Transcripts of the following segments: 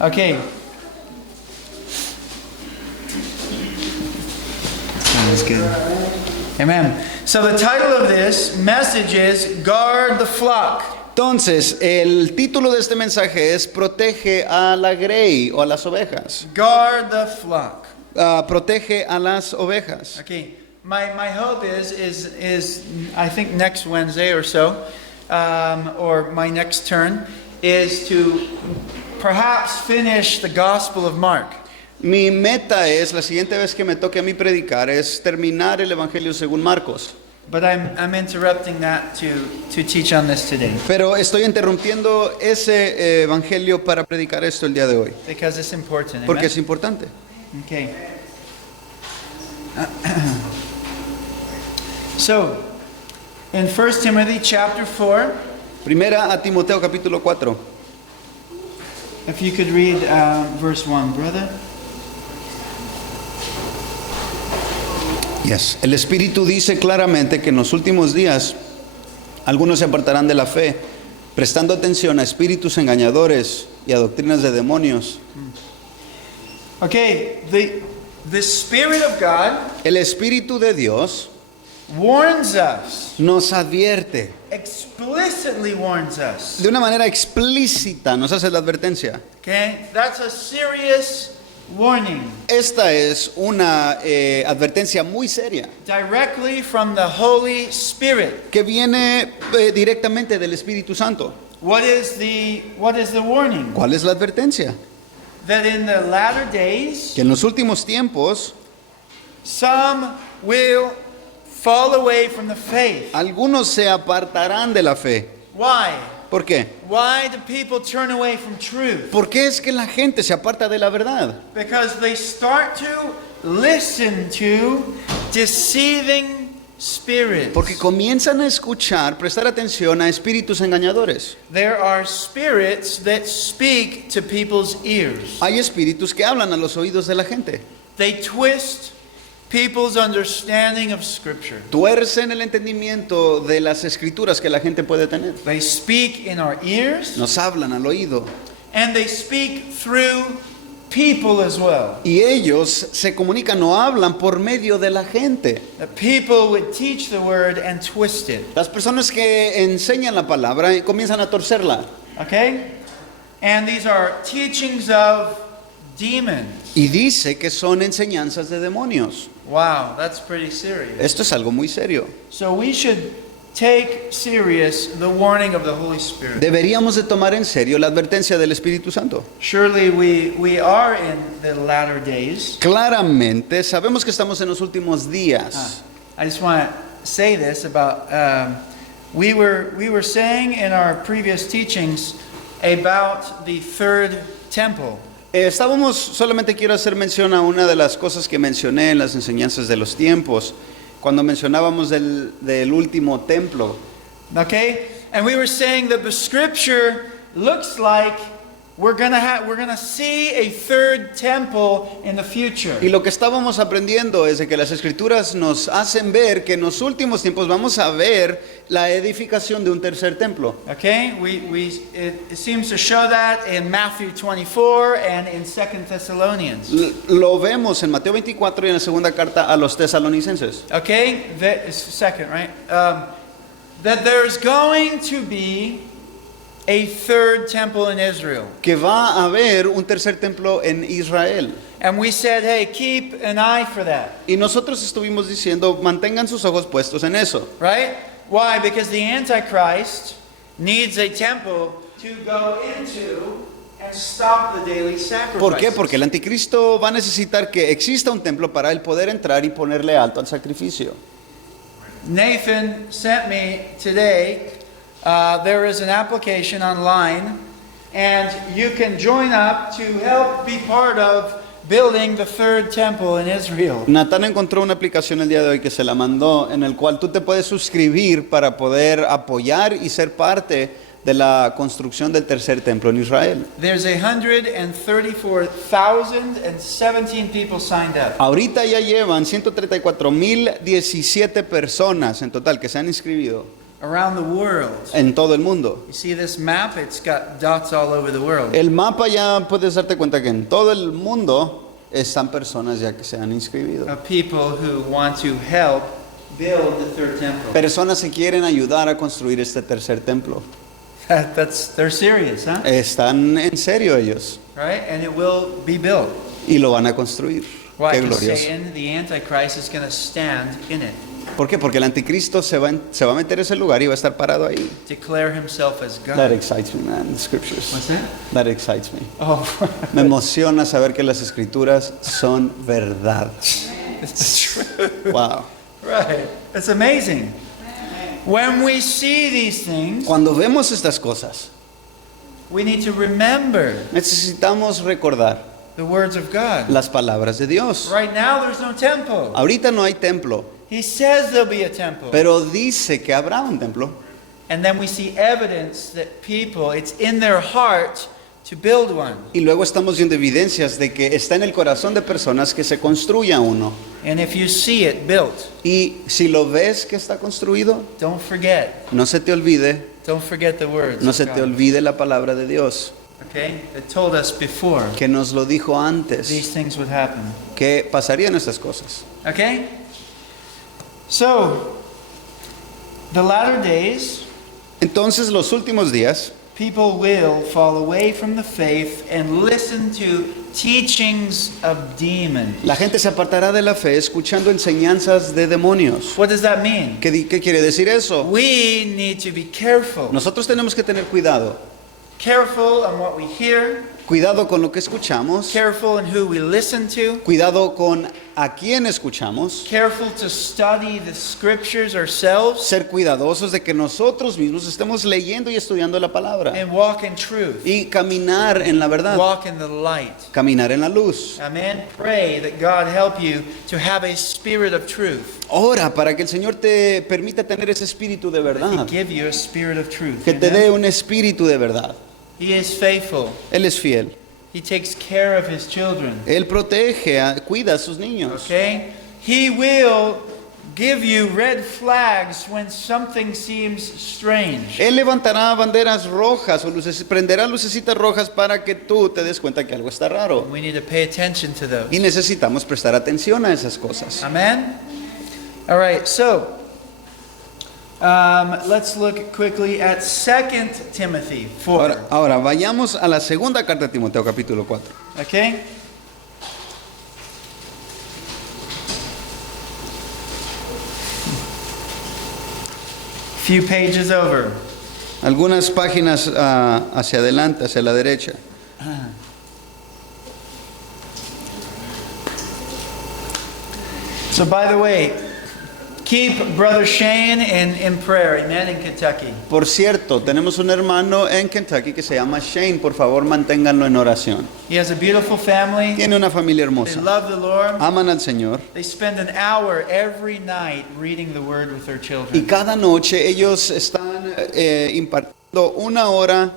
Okay. That's good. Amen. So the title of this message is Guard the Flock. Entonces, el título de este mensaje es Protege a la grey o a las ovejas. Guard the flock. Protege a las ovejas. Okay. My hope is I think next Wednesday or so, or my next turn, is to perhaps finish the Gospel of Mark. Mi meta es, la siguiente vez que me toque a mí predicar, es terminar el Evangelio según Marcos. But I'm interrupting that to teach on this today. Pero estoy interrumpiendo ese Evangelio para predicar esto el día de hoy. Because it's important. Porque Amen? es importante. Okay. So, in 1 Timothy chapter 4, Primera a Timoteo capítulo 4. if you could read verse 1, brother. Yes. El Espíritu dice claramente que en los últimos días algunos se apartarán de la fe, prestando atención a espíritus engañadores y a doctrinas de demonios. Okay, the Spirit of God El Espíritu de Dios warns us, nos advierte, explicitly warns us. de una manera explícita nos hace la advertencia. Okay, that's a serious warning, Esta es una advertencia muy seria directly from the Holy Spirit. que viene directamente del Espíritu Santo. What is the warning? ¿Cuál es la advertencia? That in the latter days, Que en los últimos tiempos some will fall away from the faith. algunos se apartarán de la fe. Why? ¿Por qué? Why do people turn away from truth? ¿Por qué es que la gente se aparta de la verdad? Because they start to listen to deceiving spirits. Porque comienzan a escuchar, prestar atención a espíritus engañadores. There are spirits that speak to people's ears. Hay espíritus que hablan a los oídos de la gente. They twist people's understanding of Scripture. Tuercen el entendimiento de las escrituras que la gente puede tener. They speak in our ears, Nos hablan al oído. and they speak through people as well. Y ellos se comunican o hablan por medio de la gente. The people would teach the word and twist it. Las personas que enseñan la palabra comienzan a torcerla. Okay? And these are teachings of demons. Y dice que son enseñanzas de demonios. Wow, that's pretty serious. Esto es algo muy serio. So we should take serious the warning of the Holy Spirit. Deberíamos de tomar en serio la advertencia del Espíritu Santo. Surely we are in the latter days. Claramente sabemos que estamos en los últimos días. I just want to say this about we were saying in our previous teachings about the third temple. Solamente quiero hacer mención a una de las cosas que mencioné en las enseñanzas de los tiempos, cuando mencionábamos del último templo. Okay? And we were saying that the scripture looks like we're going to see a third temple in the future. Y lo que estábamos aprendiendo es de que las escrituras nos hacen ver que en los últimos tiempos vamos a ver la edificación de un tercer templo. Okay? It seems to show that in Matthew 24 and in 2 Thessalonians. Lo vemos en Mateo 24 y en la segunda carta a los tesalonicenses. Okay? That is second, right? That there's going to be a third temple in Israel. Que va a haber un tercer templo en Israel. And we said, hey, keep an eye for that. Y nosotros estuvimos diciendo, mantengan sus ojos puestos en eso. Right? Why? Because the Antichrist needs a temple to go into and stop the daily sacrifices. ¿Por qué? Porque el anticristo va a necesitar que exista un templo para él poder entrar y ponerle alto al sacrificio. Nathan sent me today, there is an application online, and you can join up to help be part of building the third temple in Israel. Natán encontró una aplicación el día de hoy que se la mandó, en el cual tú te puedes suscribir para poder apoyar y ser parte de la construcción del tercer templo en Israel. There's 134,017 people signed up. Ahorita ya llevan 134,017 personas en total que se han inscribido. around the world. en todo el mundo. You see this map? It's got dots all over the world. El mapa ya puedes darte cuenta que en todo el mundo están personas ya que se han inscribido. Of people who want to help build the third temple. Personas que quieren ayudar a construir este tercer templo. They're serious, huh? Están en serio ellos Right? And it will be built. y lo van a construir. Why? Qué Because glorioso. Satan, the Antichrist, is going to stand in it, ¿Por qué? Porque el anticristo se va a meter a ese lugar y va a estar parado ahí. declare himself as That God. excites me, man, the scriptures. What's that? That excites me. Oh, Me emociona saber que las escrituras son verdad. it's true. Wow. Right. It's amazing. When we see these things, Cuando vemos estas cosas, we need to remember necesitamos recordar the words of God. las palabras de Dios. Right now, there's no temple. Ahorita no hay templo, He says there'll be a temple. pero dice que habrá un templo. And then we see evidence that people, it's in their heart to build one. Y luego estamos viendo evidencias de que está en el corazón de personas que se construya uno. And if you see it built, Y si lo ves que está construido, don't forget. no se te olvide, Don't forget the words. no of se te God. olvide la palabra de Dios, Okay? It told us before que nos lo dijo antes, these things would happen. que pasarían estas cosas. Okay? So, the latter days, Entonces los últimos días, people will fall away from the faith and listen to teachings of demons. la gente se apartará de la fe escuchando enseñanzas de demonios. What does that mean? ¿Qué quiere decir eso? We need to be careful. Nosotros tenemos que tener cuidado. Careful on what we hear, Cuidado con lo que escuchamos. careful in who we listen to, Cuidado con a quién escuchamos. careful to study the scriptures ourselves Ser cuidadosos de que nosotros mismos estemos leyendo y estudiando la palabra. and walk in truth. Y caminar en la verdad. Walk in the light. Caminar en la luz. Amen. Pray that God help you to have a spirit of truth. Ora para que el Señor te permita tener ese espíritu de He verdad. give you a spirit of truth. Que te Amen. dé un espíritu de verdad. He is faithful. Él es fiel. He takes care of his children. Él protege, cuida a sus niños. Okay? He will give you red flags when something seems strange. Él levantará banderas rojas o prenderá lucecitas rojas para que tú te des cuenta que algo está raro. We need to pay attention to those. Y necesitamos prestar atención a esas cosas. Amen? All right, so let's look quickly at 2 Timothy 4. Ahora, vayamos a la segunda carta de Timoteo, capítulo 4. Okay? Few pages over. Algunas páginas hacia adelante, hacia la derecha. So, by the way, keep Brother Shane in prayer, amen, in Kentucky. Por cierto, tenemos un hermano en Kentucky que se llama Shane. Por favor, manténganlo en oración. He has a beautiful family. Tiene una familia They hermosa. love the Lord. Aman al Señor. They spend an hour every night reading the Word with their Y children. cada noche ellos están impartiendo una hora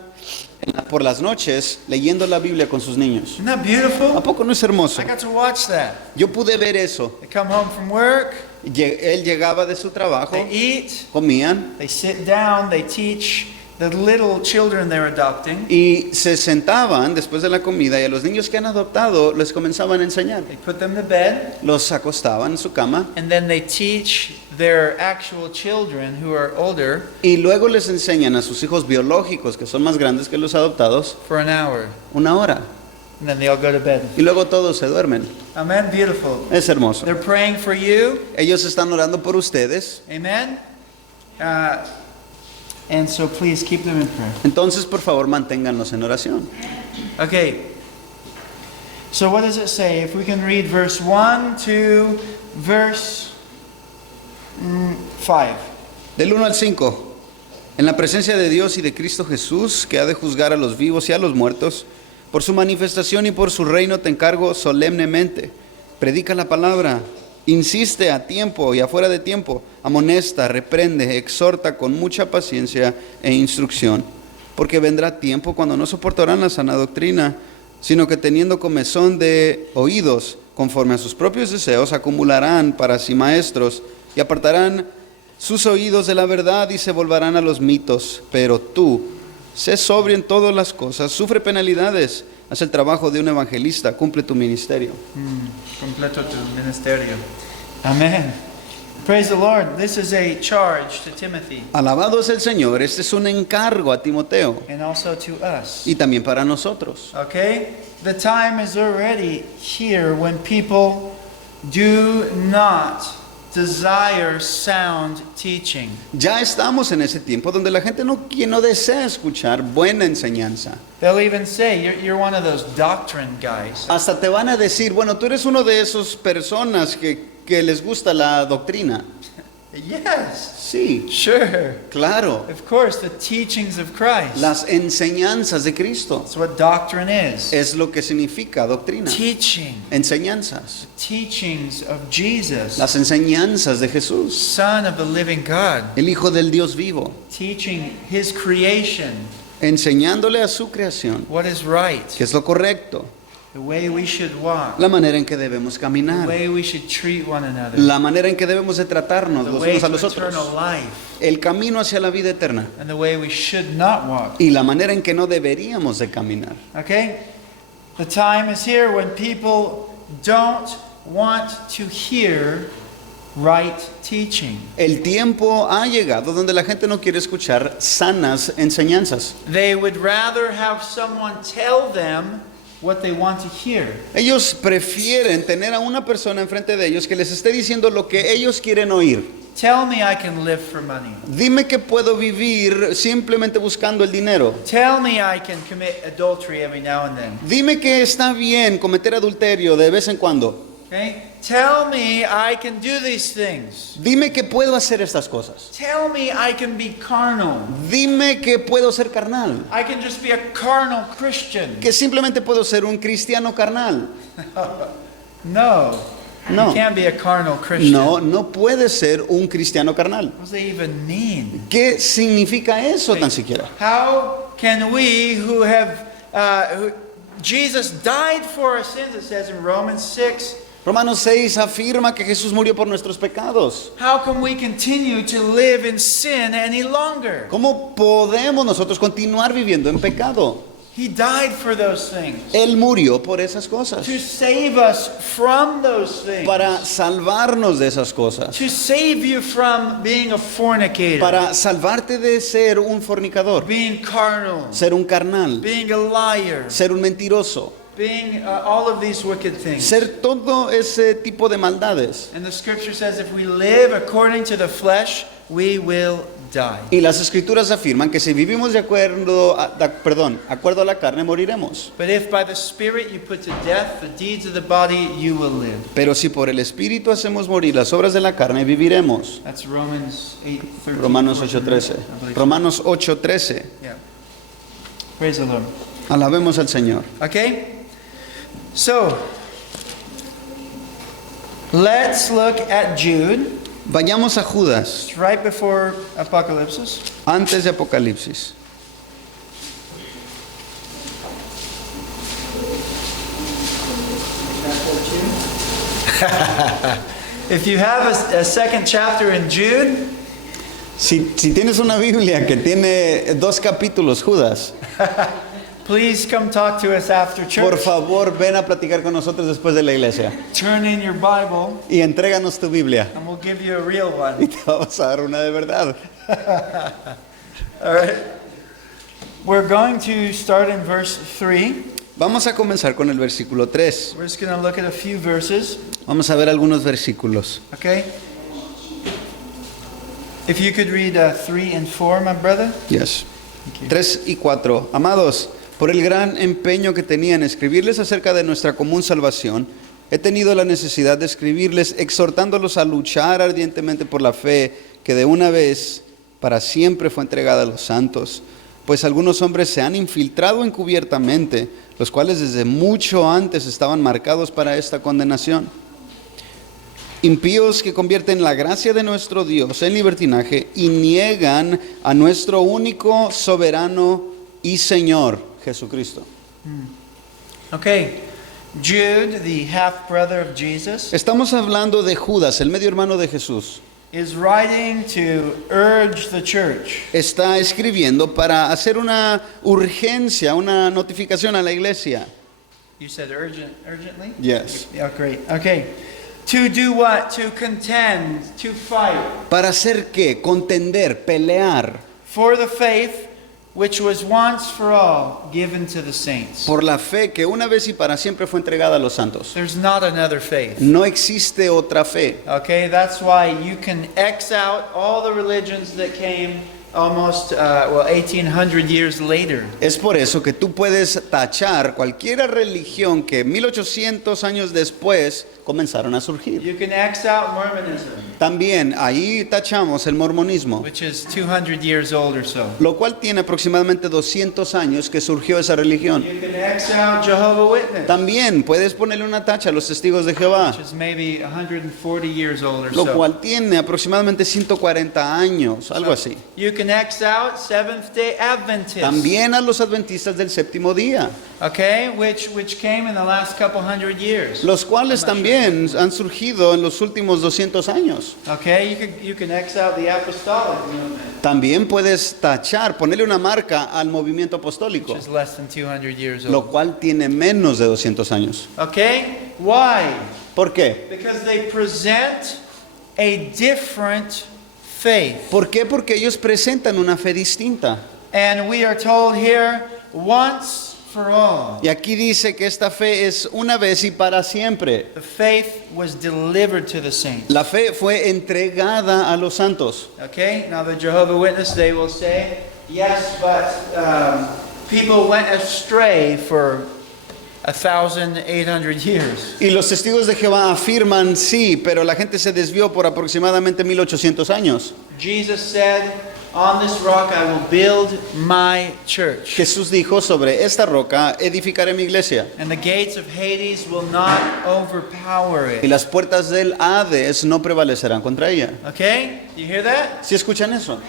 por las noches leyendo la Biblia con sus niños. Isn't that ¿A beautiful? poco no es hermoso? I got to watch that. Yo pude ver eso. They come home from work, Él llegaba de su trabajo, they eat, comían they sit down, they teach the little children they're adopting. y se sentaban después de la comida y a los niños que han adoptado les comenzaban a enseñar. They put them to bed, Los acostaban en su cama and then they teach their actual children who are older y luego les enseñan a sus hijos biológicos, que son más grandes que los adoptados, for an hour. una hora. And then they all go to bed. Y luego todos se duermen. Amen. Beautiful. Es hermoso. They're praying for you. Ellos están orando por ustedes. Amen. And so please keep them in prayer. Entonces, por favor, manténganlos en oración. Okay. So what does it say? If we can read verse 1 to verse 5. Del 1 al 5. En la presencia de Dios y de Cristo Jesús, que ha de juzgar a los vivos y a los muertos, por su manifestación y por su reino te encargo solemnemente. Predica la palabra, insiste a tiempo y afuera de tiempo, amonesta, reprende, exhorta con mucha paciencia e instrucción. Porque vendrá tiempo cuando no soportarán la sana doctrina, sino que teniendo comezón de oídos, conforme a sus propios deseos, acumularán para sí maestros y apartarán sus oídos de la verdad y se volverán a los mitos. Pero tú, sé sobrio en todas las cosas, sufre penalidades, haz el trabajo de un evangelista, cumple tu ministerio. Completo tu ministerio. Amen. Praise the Lord. This is a charge to Timothy Alabado es el Señor, este es un encargo a Timoteo and also to us. y también para nosotros. Okay? The time is already here when people do not desire sound teaching. Ya estamos en ese tiempo donde la gente no desea escuchar buena enseñanza. They'll even say, you're one of those doctrine guys. Hasta te van a decir, bueno, tú eres uno de esas personas que les gusta la doctrina. Yes, Sí, sure. claro. Of course, the teachings of Christ. Las enseñanzas de Cristo That's what doctrine is. es lo que significa doctrina. Teaching. Enseñanzas. Teachings of Jesus, Las enseñanzas de Jesús, Son of the living God. el Hijo del Dios vivo, Teaching His creation enseñándole a su creación what is right, qué es lo correcto, the way we should walk, la manera en que debemos the caminar, way we should treat one another, la manera en que debemos de tratarnos the los way unos to a los otros, eternal life, el camino hacia la vida eterna and the way we should not walk. y la manera en que no deberíamos de caminar. Okay? The time is here when people don't want to hear right teaching. El tiempo ha llegado donde la gente no quiere escuchar sanas enseñanzas. They would rather have someone tell them what they want to hear. Ellos prefieren tener a una persona enfrente de ellos que les esté diciendo lo que ellos quieren oír. Tell me I can live for money. Dime que puedo vivir simplemente buscando el dinero. Tell me I can commit adultery every now and then. Dime que está bien cometer adulterio de vez en cuando. Okay? Tell me I can do these things. Dime que puedo hacer estas cosas. Tell me I can be carnal. Dime que puedo ser carnal. I can just be a carnal Christian. Que simplemente puedo ser un cristiano carnal. No. No. You can't be a carnal Christian. No, no puede ser un cristiano carnal. What does that even mean? ¿Qué significa eso tan siquiera? How can we who have Jesus died for our sins, it says in Romans 6. Romanos 6 afirma que Jesús murió por nuestros pecados. How can we continue to live in sin any longer? ¿Cómo podemos nosotros continuar viviendo en pecado? He died for those things. Él murió por esas cosas. To save us from those things. Para salvarnos de esas cosas. To save you from being a fornicator. Para salvarte de ser un fornicador. Being carnal. Ser un carnal. Being a liar. Ser un mentiroso. Being all of these wicked things. Ser todo ese tipo de maldades. And the scripture says if we live according to the flesh, we will die. Y las escrituras afirman que si vivimos de acuerdo a la carne moriremos. But if by the Spirit you put to death the deeds of the body, you will live. Pero si por el Espíritu hacemos morir las obras de la carne, viviremos. That's Romans 8:13. Romanos 8:13. Romanos 8:13. Yeah. Praise the Lord. Alabemos al Señor. Okay? So, let's look at Jude. Vayamos a Judas, It's right before Apocalypse. antes de Apocalipsis. If you have a second chapter in Jude, Si tienes una Biblia que tiene 2 capítulos, Judas, please come talk to us after por church. favor ven a platicar con nosotros después de la iglesia. Turn in your Bible Y entréganos tu Biblia. and we'll give you a real Y one. te vamos a dar una de verdad. All right? We're going to start in verse 3. Vamos a comenzar con el versículo 3. We're just going to look at a few verses. Vamos a ver algunos versículos. Okay? If you could read 3 and 4, my brother. Yes. Thank you. 3 y 4. Amados, por el gran empeño que tenía en escribirles acerca de nuestra común salvación, he tenido la necesidad de escribirles exhortándolos a luchar ardientemente por la fe que de una vez para siempre fue entregada a los santos, pues algunos hombres se han infiltrado encubiertamente, los cuales desde mucho antes estaban marcados para esta condenación. Impíos que convierten la gracia de nuestro Dios en libertinaje y niegan a nuestro único soberano y Señor, Jesucristo. Okay. Jude, the half brother of Jesus, Estamos hablando de Judas, el medio hermano de Jesús. is writing to urge the church. está escribiendo para hacer una urgencia, una notificación a la iglesia. You said urgently? Yes. Yeah, great. Okay. To do what? To contend, to fight ¿Para hacer qué? Contender, pelear for the faith which was once for all given to the saints. por la fe que una vez y para siempre fue entregada a los santos. There's not another faith. No existe otra fe. Okay, that's why you can X out all the religions that came almost 1800 years later. Es por eso que tú puedes tachar cualquier religión que 1800 años después comenzaron a surgir. You can X out Mormonism, También ahí tachamos el mormonismo, which is 200 years old or so. lo cual tiene aproximadamente 200 años que surgió esa religión. You can X out Jehovah's Witness, También puedes ponerle una tacha a los testigos de Jehová, which is maybe 140 years old or lo so. cual tiene aproximadamente 140 años, algo así. You can X out Seventh-day Adventists, También a los adventistas del séptimo día, okay, which came in the last couple hundred years. los cuales también han surgido en los últimos 200 años. Okay, you can X out the apostolic movement, También puedes tachar, ponerle una marca al movimiento apostólico, which is less than 200 years lo old. cual tiene menos de 200 años. Okay, why? ¿Por qué? Because they present a different faith. ¿Por qué? Porque ellos presentan una fe distinta. And we are told here, once for all. Y aquí dice que esta fe es una vez y para siempre. The faith was delivered to the saints. La fe fue entregada a los santos. Okay, now the Jehovah's Witness, they will say, yes, but people went astray for 1,800 years. Y los testigos de Jehová afirman sí, pero la gente se desvió por aproximadamente 1800 años. Jesus said, on this rock I will build my church. Jesús dijo, sobre esta roca edificaré mi iglesia. And the gates of Hades will not overpower Y it. las puertas del Hades no prevalecerán contra ella. Okay, you hear that? ¿Sí escuchan eso?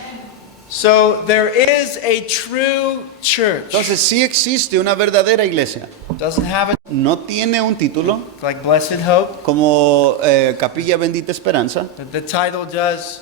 So there is a true church. Entonces sí existe una verdadera iglesia. Doesn't have it No tiene un título like Blessed Hope. como Capilla Bendita Esperanza, The title does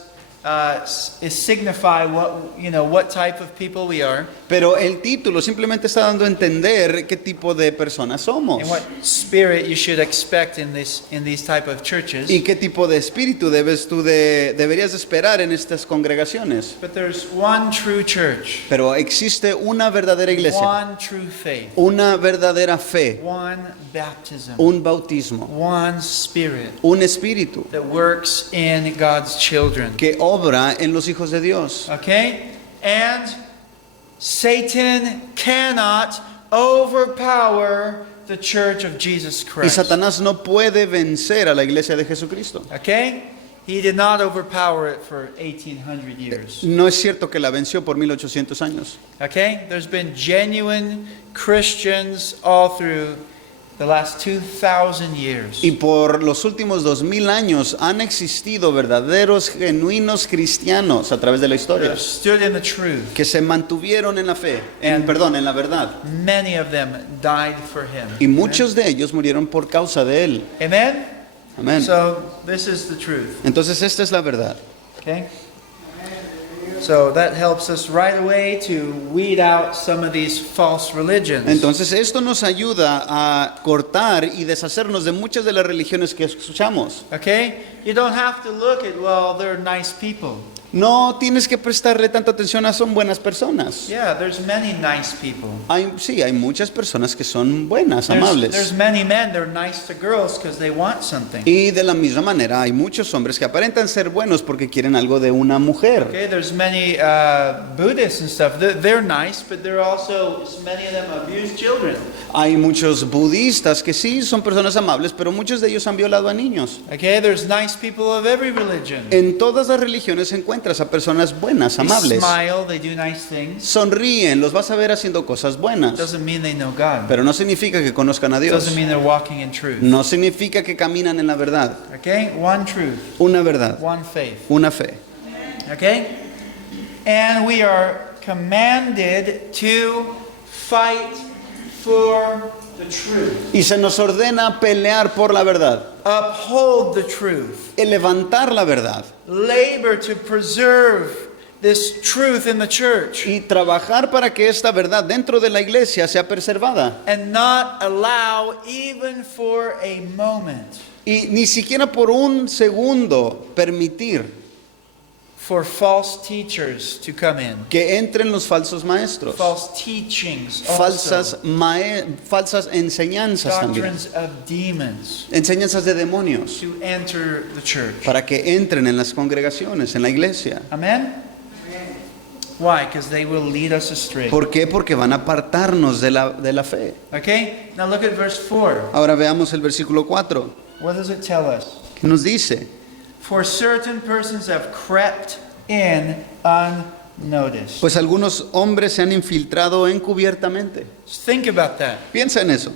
is signify what type of people we are pero el título simplemente está dando a entender qué tipo de personas somos and what spirit you should expect in these type of churches. y qué tipo de espíritu deberías esperar en estas congregaciones. But there's one true church, Pero existe una verdadera iglesia, one true faith, una verdadera fe, one baptism, un bautismo, one spirit un espíritu that works in God's children. que obra en los hijos de Dios. Okay? And Satan cannot overpower the church of Jesus Y Christ. Satanás no puede vencer a la iglesia de Jesucristo. Okay? He did not overpower it for 1800 years. No es cierto que la venció por 1800 años. Okay? There's been genuine Christians all through the last 2,000 years. Y por los últimos 2000 años han existido verdaderos, genuinos cristianos a través de la That historia have stood in the truth. que se mantuvieron en la fe, en la verdad. Many of them died for him. Y muchos de ellos murieron por causa de él. Amen? Amén. So, this is the truth. Entonces esta es la verdad. Okay? So that helps us right away to weed out some of these false religions. Entonces esto nos ayuda a cortar y deshacernos de muchas de las religiones que escuchamos. Okay? You don't have to look at, well, they're nice people. No tienes que prestarle tanta atención a son buenas personas. Yeah, there's many nice people. Sí, hay muchas personas que son buenas, There's amables. many men, they're nice to girls because they want something. Y de la misma manera hay muchos hombres que aparentan ser buenos porque quieren algo de una mujer. Okay, there's many Buddhists and stuff. They're nice, but they're also, many of them abuse children. Hay muchos budistas que sí son personas amables, pero muchos de ellos han violado a niños. Okay, there's nice people of every religion. En todas las religiones se encuentras a personas buenas, They amables. smile, they do nice things. Sonríen, los vas a ver haciendo cosas buenas. Doesn't mean they know God. Pero no significa que conozcan a Dios. Doesn't mean they're walking in truth. No significa que caminan en la verdad. Okay, one truth, Una verdad, one faith. una fe. Okay? And we are commanded to fight for the truth. Y se nos ordena pelear por la verdad, Uphold the truth. levantar la verdad Labor to preserve this truth in the church. y trabajar para que esta verdad dentro de la iglesia sea preservada. And not allow even for a moment Y ni siquiera por un segundo permitir for false teachers to come in. que entren los falsos maestros, False teachings also. falsas enseñanzas también, Doctrines of demons enseñanzas de demonios, to enter the church. para que entren en las congregaciones, en la iglesia. Amen? Why? Because they will lead us astray. ¿Por qué? Porque van a apartarnos de la fe. Okay? Now look at verse 4. Ahora veamos el versículo 4, What does it tell us? que nos dice: For certain persons have crept in unnoticed. pues algunos hombres se han infiltrado encubiertamente. Think about that. Piensa en eso.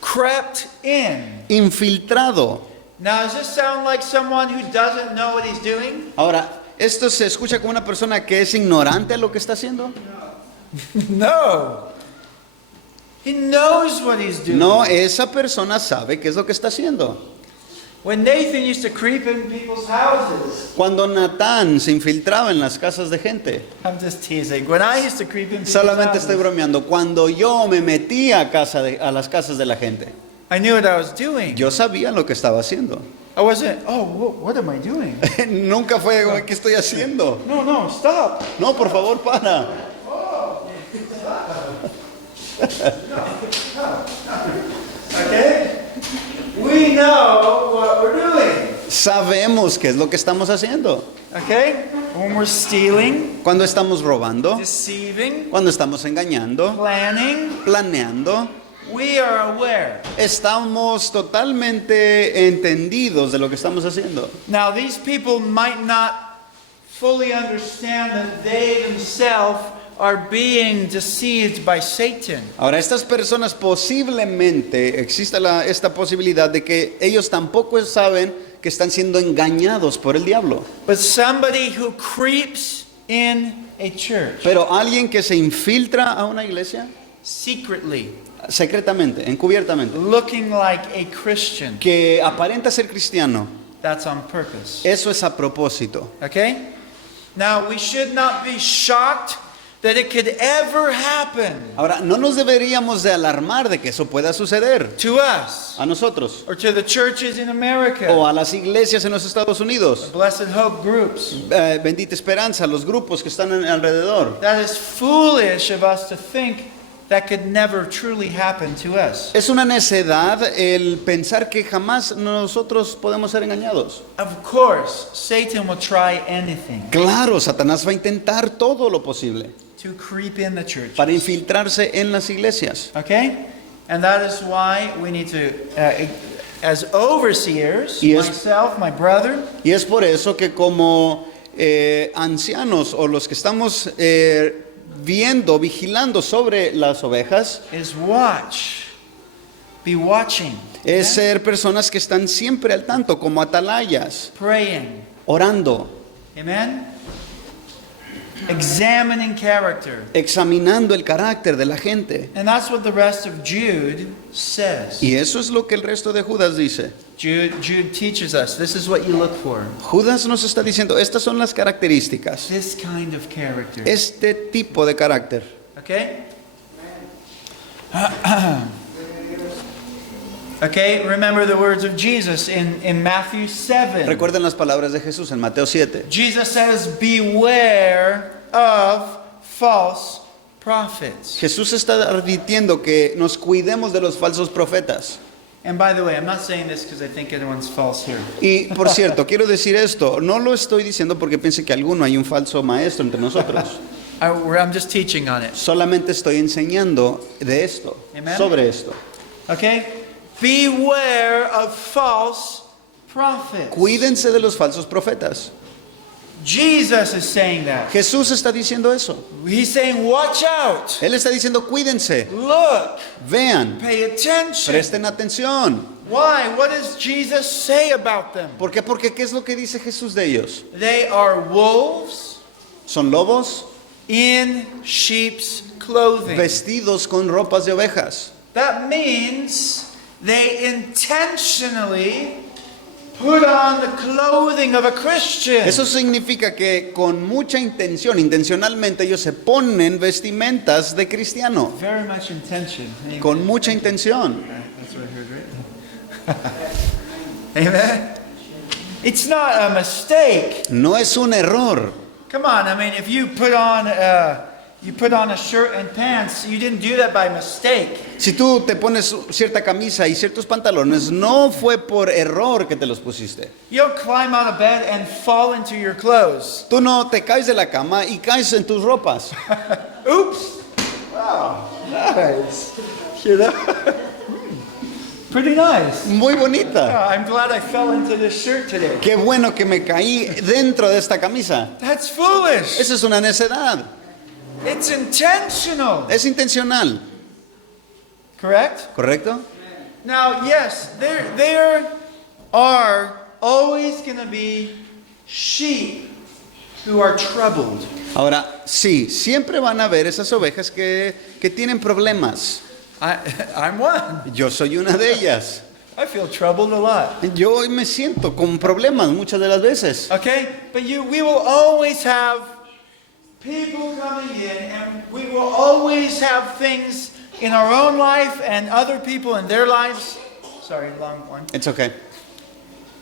Crept in. Infiltrado. Now, does this sound like someone who doesn't know what he's doing? Ahora, ¿esto se escucha como una persona que es ignorante a lo que está haciendo? No. He knows what he's doing. No, esa persona sabe qué es lo que está haciendo. When Nathan used to creep in people's houses, Cuando Natán se infiltraba en las casas de gente, I'm just teasing. When I used to creep in people's solamente estoy houses, bromeando, cuando yo me metía a las casas de la gente, I knew what I was doing. yo sabía lo que estaba haciendo. I wasn't, oh, what am I doing? Nunca fue, ¿qué estoy haciendo? No, stop. No, por favor, para. Okay? We know what we're doing. Sabemos qué es lo que estamos haciendo. Okay? When we're stealing, Cuando estamos robando, deceiving, cuando estamos engañando, planning, planeando, we are aware. estamos totalmente entendidos de lo que estamos haciendo. Now, these people might not fully understand that they themselves are being deceived by Satan. Ahora, estas personas posiblemente, existe esta posibilidad de que ellos tampoco saben que están siendo engañados por el diablo. But somebody who creeps in a church Pero alguien que se infiltra a una iglesia secretly, secretamente, encubiertamente, looking like a Christian, que aparenta ser cristiano, that's on purpose. eso es a propósito. Okay? Now, we should not be shocked that it could ever happen Ahora, no nos deberíamos de alarmar de que eso pueda suceder to us a nosotros or to the churches in America, o a las iglesias en los Estados Unidos. Blessed Hope groups. Bendita Esperanza, los grupos que están alrededor. That is foolish of us to think that could never truly happen to us. Es una necedad el pensar que jamás nosotros podemos ser engañados. Of course, Satan will try anything Claro, Satanás va a intentar todo lo posible to creep in the church. para infiltrarse en las iglesias. Okay? And that is why we need to, as overseers, Y es- myself, my brother, Y es por eso que como ancianos o los que estamos viendo, vigilando sobre las ovejas, is watch. Be watching. es okay? ser personas que están siempre al tanto, como atalayas, Praying. orando, Amen? Examining character. examinando el carácter de la gente. And that's what the rest of Jude says. Y eso es lo que el resto de Judas dice. Jude teaches us this is what you look for. Judas nos está diciendo, estas son las características, This kind of character. este tipo de carácter. Okay? Okay, remember the words of Jesus in Matthew 7. Recuerden las palabras de Jesús en Mateo 7. Jesus says, beware of false prophets. Jesús está advirtiendo que nos cuidemos de los falsos profetas. And by the way, I'm not saying this because I think anyone's false here. Y por cierto, quiero decir esto, no lo estoy diciendo porque piense que alguno hay un falso maestro entre nosotros. I'm just teaching on it. Solamente estoy enseñando de esto, Amen. sobre esto. Okay? Beware of false prophets. Cuídense de los falsos profetas. Jesus is saying that. Jesús está diciendo eso. He's saying, watch out. Él está diciendo, cuídense, Look. vean, Pay attention. presten atención. Why? What does Jesus say about them? ¿Por qué? Porque ¿qué es lo que dice Jesús de ellos? They are wolves Son lobos in sheep's clothing. vestidos con ropas de ovejas. That means they intentionally put on the clothing of a Christian. Eso significa que con mucha intención, intencionalmente ellos se ponen vestimentas de cristiano. Very much intention. Amen. Con mucha intención. That's what I heard, right? Amen. It's not a mistake. No es un error. Come on, I mean, if you put on a shirt and pants, you didn't do that by mistake. Si tú te pones cierta camisa y ciertos pantalones, no fue por error que te los pusiste. You don't climb out of bed and fall into your clothes. Tú no te caes de la cama y caes en tus ropas. Oops. Wow. Nice. You know? Pretty nice. Muy bonita. I'm glad I fell into this shirt today. Qué bueno que me caí dentro de esta camisa. That's foolish. Esa es una necedad. It's intentional. Es intencional. Correct? ¿Correcto? Now, yes, there are always going to be sheep who are troubled. Ahora, sí, siempre van a haber esas ovejas que tienen problemas. I'm one. Yo soy una de ellas. I feel troubled a lot. Yo hoy me siento con problemas muchas de las veces. Okay? But we will always have people coming in, and we will always have things in our own life and other people in their lives. Sorry, long one. It's okay.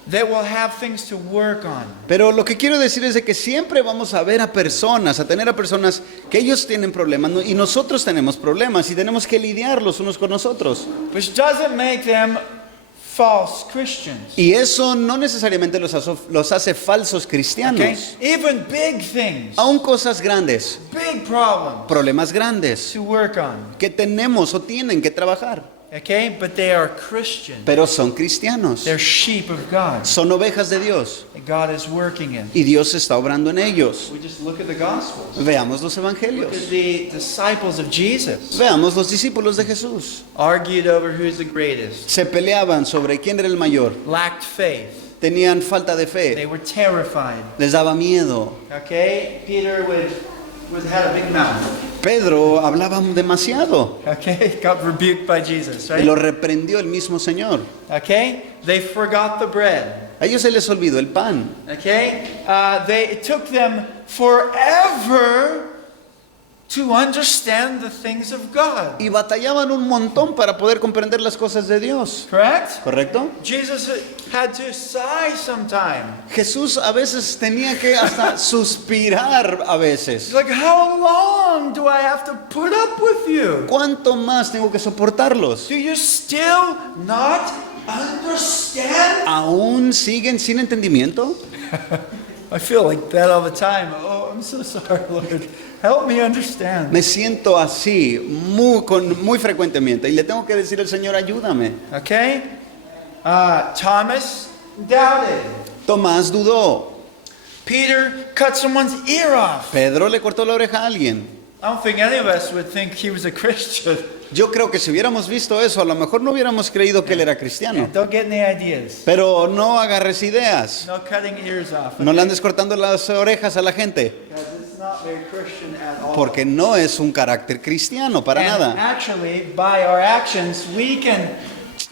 That will have things to work on. Pero lo que quiero decir es de que siempre vamos a ver a personas, a tener a personas que ellos tienen problemas y nosotros tenemos problemas y tenemos que lidiarlos unos con nosotros. Which doesn't make them false Christians. Y eso no necesariamente los hace falsos Okay? cristianos. Even big things, Aún cosas grandes, big problems problemas grandes to work on. que tenemos o tienen que trabajar. Okay? But they are Christians. Pero son cristianos, They're sheep of God. son ovejas de Dios And God is working in. y Dios está obrando en ellos. We just look at the Gospels. Veamos los Look evangelios, at the disciples of Jesus. veamos los discípulos de Jesús. Argued over who's the greatest. Se peleaban sobre quién era el mayor, Lacked faith. tenían falta de They fe, were terrified. les daba miedo. Okay? Peter had a big mouth. Pedro hablaba demasiado Okay? Got rebuked by Jesus, y right? lo reprendió el mismo Señor. Okay? They forgot the bread. A ellos se les olvidó el pan. Okay? It took them forever to understand the things of God. Y batallaban un montón para poder comprender las cosas de Dios. Correct? ¿Correcto? Jesus had to sigh sometime. Jesús a veces tenía que hasta suspirar a He's veces. like, how long do I have to put up with you? ¿Cuánto más tengo que soportarlos? Do you still not understand? ¿Aún siguen sin entendimiento? I feel like that all the time. Oh, I'm so sorry, Lord. Help me understand. Me siento así muy frecuentemente y le tengo que decir al Señor, ayúdame. Okay? Thomas doubted. Tomás dudó. Peter cut someone's ear off. Pedro le cortó la oreja a alguien. I don't think any of us would think he was a Christian. Yo creo que si hubiéramos visto eso, a lo mejor no hubiéramos creído que él era cristiano. Don't get any ideas. Pero no agarres ideas. No cutting ears off. No le andes cortando las orejas a la gente. Because it's not very Christian at all. Porque no es un carácter cristiano, para And nada. actually, by our actions, we can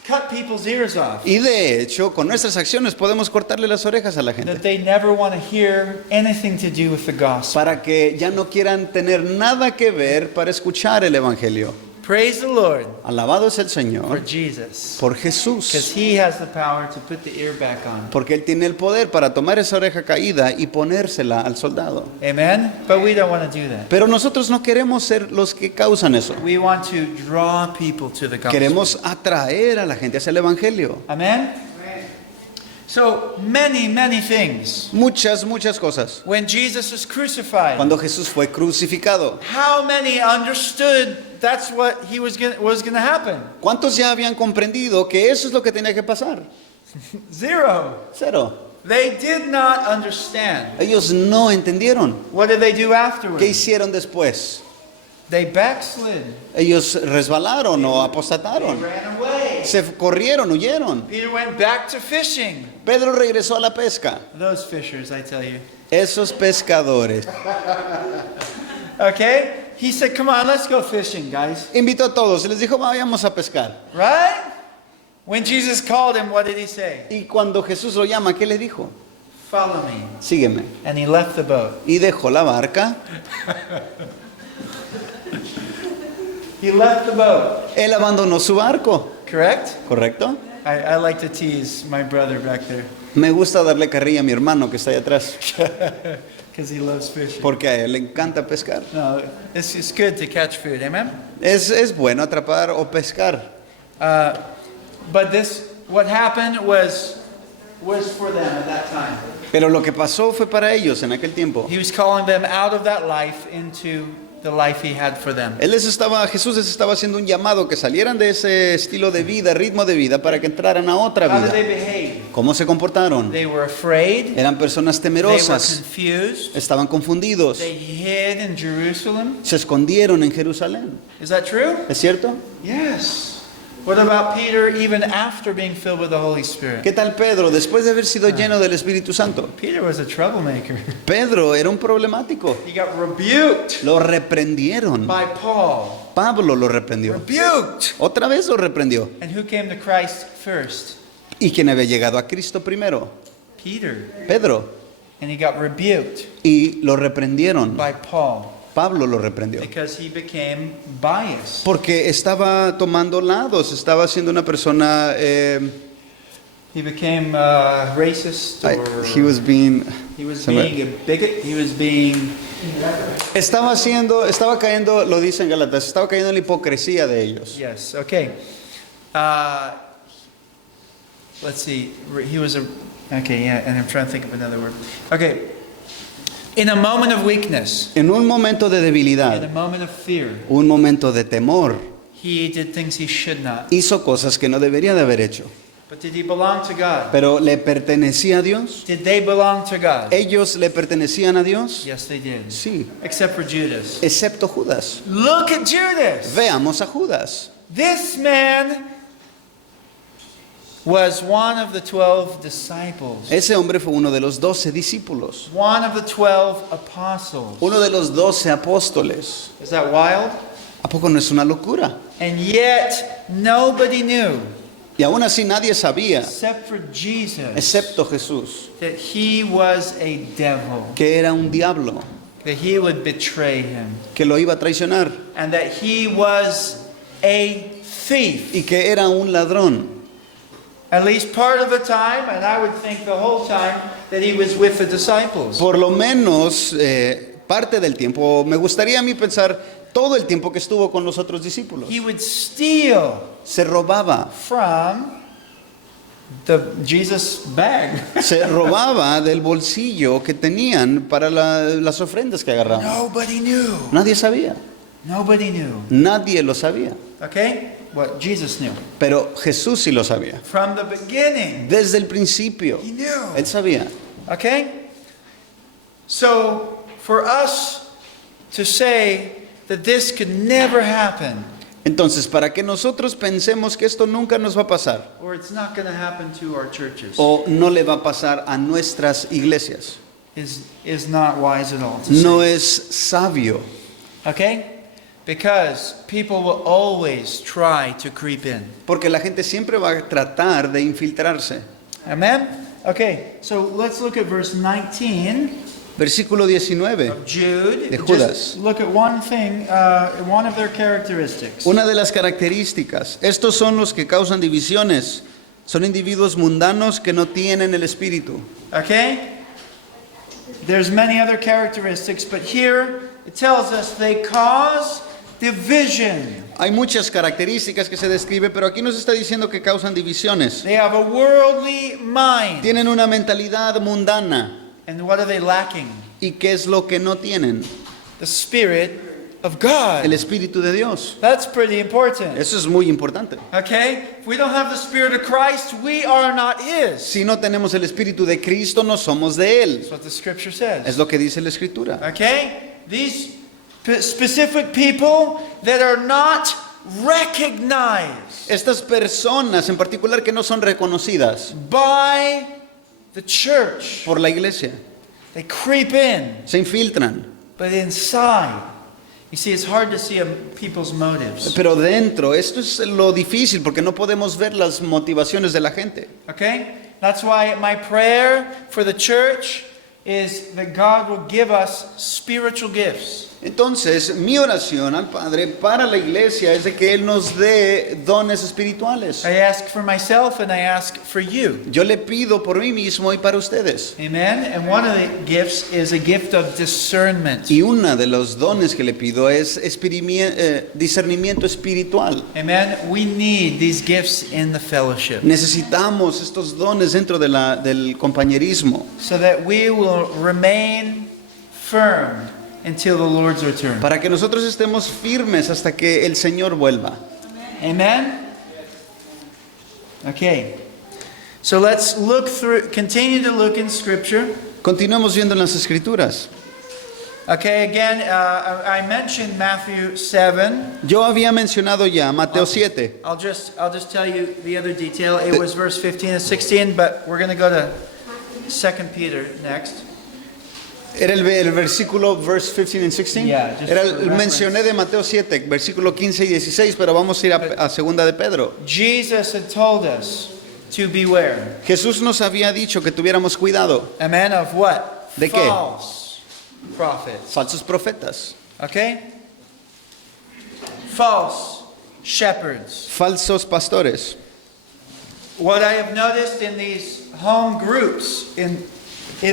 cut people's ears off. Y de hecho, con nuestras acciones podemos cortarle las orejas a la That gente. they never want to hear anything to do with the gospel. Para que ya no quieran tener nada que ver para escuchar el Evangelio. Praise the Lord Alabado es el for Señor Jesus. por Because Jesús. he has the power to put the ear back on. Porque Él tiene el poder para tomar esa oreja caída y ponérsela al soldado. Amen? But we don't want to do that. Pero nosotros no queremos ser los que causan eso. We want to draw people to the gospel. Queremos atraer a la gente hacia el Evangelio. Amen? So, many things. Muchas cosas. When Jesus was crucified, Cuando Jesús fue crucificado, how many understood that's what he was going to happen? ¿cuántos ya habían comprendido que eso es lo que tenía que pasar? Zero. Cero. They did not understand. Ellos no entendieron. What did they do ¿Qué afterwards? hicieron después? They backslid. Ellos resbalaron o They apostataron. ran away. Se corrieron, huyeron. Peter went back to fishing. Pedro regresó a la pesca. Those fishers, I tell you. Esos pescadores. Okay? He said, come on, let's go fishing, guys. Invitó a todos y les dijo, vayamos a pescar. Right? When Jesus called him, what did he say? Y cuando Jesús lo llama, ¿qué le dijo? Follow me. Sígueme. And he left the boat. Y dejó la barca. He left the boat. Él abandonó su barco. Correct? ¿Correcto? I like to tease my brother back there Me gusta darle carrilla a mi hermano que está ahí atrás. because he loves fishing. Porque a él le encanta pescar. No, it's good to catch food. Amen? Es bueno atrapar o pescar. But what happened was for them at that time. Pero lo que pasó fue para ellos en aquel tiempo. He was calling them out of that life into the life he had for them. Jesús les estaba haciendo un llamado que salieran de ese estilo de vida, ritmo de vida, para que entraran a otra How did vida. they behave? ¿Cómo se comportaron? They were afraid. Eran personas They were temerosas, confused. estaban confundidos, They hid in Jerusalem. se escondieron en Jerusalén. Is that true? ¿Es cierto? Yes. What about Peter even after being filled with the Holy Spirit? ¿Qué tal Pedro después de haber sido lleno del Espíritu Santo? Peter was a troublemaker. Pedro era un problemático. He got rebuked Lo reprendieron. by Paul. Pablo lo reprendió. Rebuked. Otra vez lo reprendió. And who came to Christ first? ¿Y quién había llegado a Cristo primero? Peter. Pedro. And he got rebuked Y lo reprendieron. by Paul Pablo lo reprendió. because he became biased. Porque estaba tomando lados, estaba siendo una persona... He became racist or he was being... he was se me- being a bigot. He was being Estaba cayendo, lo dice en Gálatas, estaba cayendo en la hipocresía de ellos. yes. Okay. Let's see. He was a okay. Yeah, and I'm trying to think of another word. Okay. In a moment of weakness, En un momento de in a debilidad, moment of fear, un momento de temor, he did things he should not. hizo cosas que no debería de haber hecho. But did he belong to God? Pero ¿le pertenecía a Dios? Did they belong to God? ¿Ellos le pertenecían a Dios? Yes, they did. Sí, Except for Judas. excepto Judas. Look at Judas. Veamos a Judas. This man was one of the 12 disciples. Ese hombre fue uno de los 12 discípulos, One of the 12 apostles. uno de los 12 apóstoles. Is that wild? ¿A poco no es una locura? And yet, nobody knew, Y aún así nadie sabía, except for Jesus, excepto Jesús, that he was a devil, que era un diablo, that he would betray him, que lo iba a traicionar and that he was a thief. y que era un ladrón. At least part of the time, and I would think the whole time, that he was with the disciples. Por lo menos parte del tiempo, me gustaría a mí pensar todo el tiempo que estuvo con los otros discípulos. He would steal Se robaba, from the Jesus bag. se robaba del bolsillo que tenían para las ofrendas que agarraban. Nobody knew. Nadie sabía, Nobody knew. nadie lo sabía, Okay? What Jesus knew. pero Jesús sí lo sabía. From the beginning, Desde el principio, he knew. él sabía. Okay? So, for us to say that this could never happen, Entonces, para que nosotros pensemos que esto nunca nos va a pasar, or it's not going to happen to our churches, o no le va a pasar a nuestras iglesias, is not wise at all to no say. es sabio. Okay? Because people will always try to creep in. Porque la gente siempre va a tratar de infiltrarse. Amen? Okay, so let's look at verse 19 Versículo 19. of Jude. De Judas. Just look at one thing, one of their characteristics. Una de las características, estos son los que causan divisiones, son individuos mundanos que no tienen el espíritu. Okay? There's many other characteristics, but here it tells us they cause division. Hay muchas características que se describe, pero aquí nos está diciendo que causan divisiones. They have a worldly mind. Tienen una mentalidad mundana. And what are they lacking? ¿Y qué es lo que no tienen? The Spirit of El God. Espíritu de Dios. That's pretty important. Eso es muy importante. Okay? If we don't have the Spirit of Christ, we are not His. Si no tenemos el Espíritu de Cristo, no somos de Él. That's what the Scripture Es says. lo que dice la Escritura. Okay? These specific people that are not recognized Estas personas en particular que no son reconocidas by the church, por la iglesia, they creep in, se infiltran, but inside You see, it's hard to see people's motives. Pero dentro, esto es lo difícil porque no podemos ver las motivaciones de la gente. Okay? That's why my prayer for the church is that God will give us spiritual gifts. Entonces, mi oración al Padre para la iglesia es de que Él nos dé dones espirituales. I ask for myself and I ask for you. Yo le pido por mí mismo y para ustedes. Amen? And one of the gifts is a gift of discernment. Y uno de los dones que le pido es discernimiento espiritual. Amen? We need these gifts in the fellowship Necesitamos estos dones dentro del compañerismo so that we will remain firm until the Lord's return. para que nosotros estemos firmes hasta que el Señor vuelva. Amen? Okay. So let's continue to look in Scripture. Continuemos viendo en las Escrituras. Okay, again, I mentioned Matthew 7. Yo había mencionado ya Mateo 7. I'll just tell you the other detail. It was verse 15 and 16, but we're going to go to 2 Peter next. Era el versículo, verse 15 and 16. Yeah, just Era for reference. mencioné de Mateo 7, versículo 15 y 16, pero vamos a ir a segunda de Pedro. Jesus had told us to beware. Jesús nos había dicho que tuviéramos cuidado. Amen, of what? ¿De qué? False prophets. Falsos profetas, Okay? False shepherds. falsos pastores. What I have noticed in these home groups in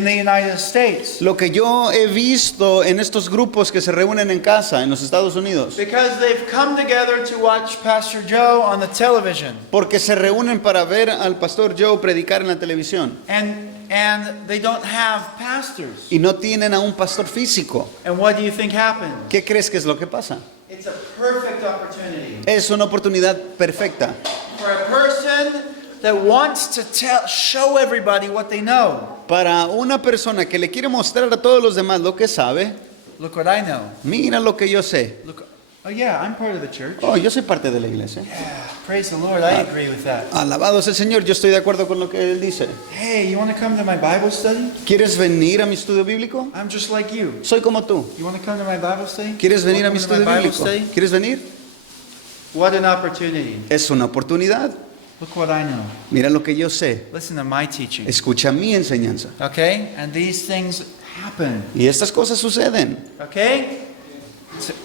the United States, Lo que yo he visto en estos grupos que se reúnen en casa en los Estados Unidos, because they've come together to watch Pastor Joe on the television, porque se reúnen para ver al pastor Joe predicar en la televisión and they don't have pastors. y no tienen a un pastor físico. And what do you think happened? ¿Qué crees que es lo que pasa? It's a perfect opportunity Es una oportunidad perfecta for a person that wants to show everybody what they know. para una persona que le quiere mostrar a todos los demás lo que sabe. Look what I know. Mira lo que yo sé. Look, oh yeah, I'm part of the church. Oh, yo soy parte de la iglesia. Yeah, praise the Lord. I agree with that. Alabado sea el Señor, yo estoy de acuerdo con lo que él dice. Hey, you want to come to my Bible study? ¿Quieres venir a mi estudio bíblico? I'm just like you. Soy como tú. You want to come to my Bible study? ¿Quieres venir a mi Welcome to my estudio Bible bíblico? study? ¿Quieres venir? What an opportunity. Es una oportunidad. Look what I know. Mira lo que yo sé. Listen to my teaching. Escucha mi enseñanza. Okay? And these things happen. Y estas cosas suceden. Okay?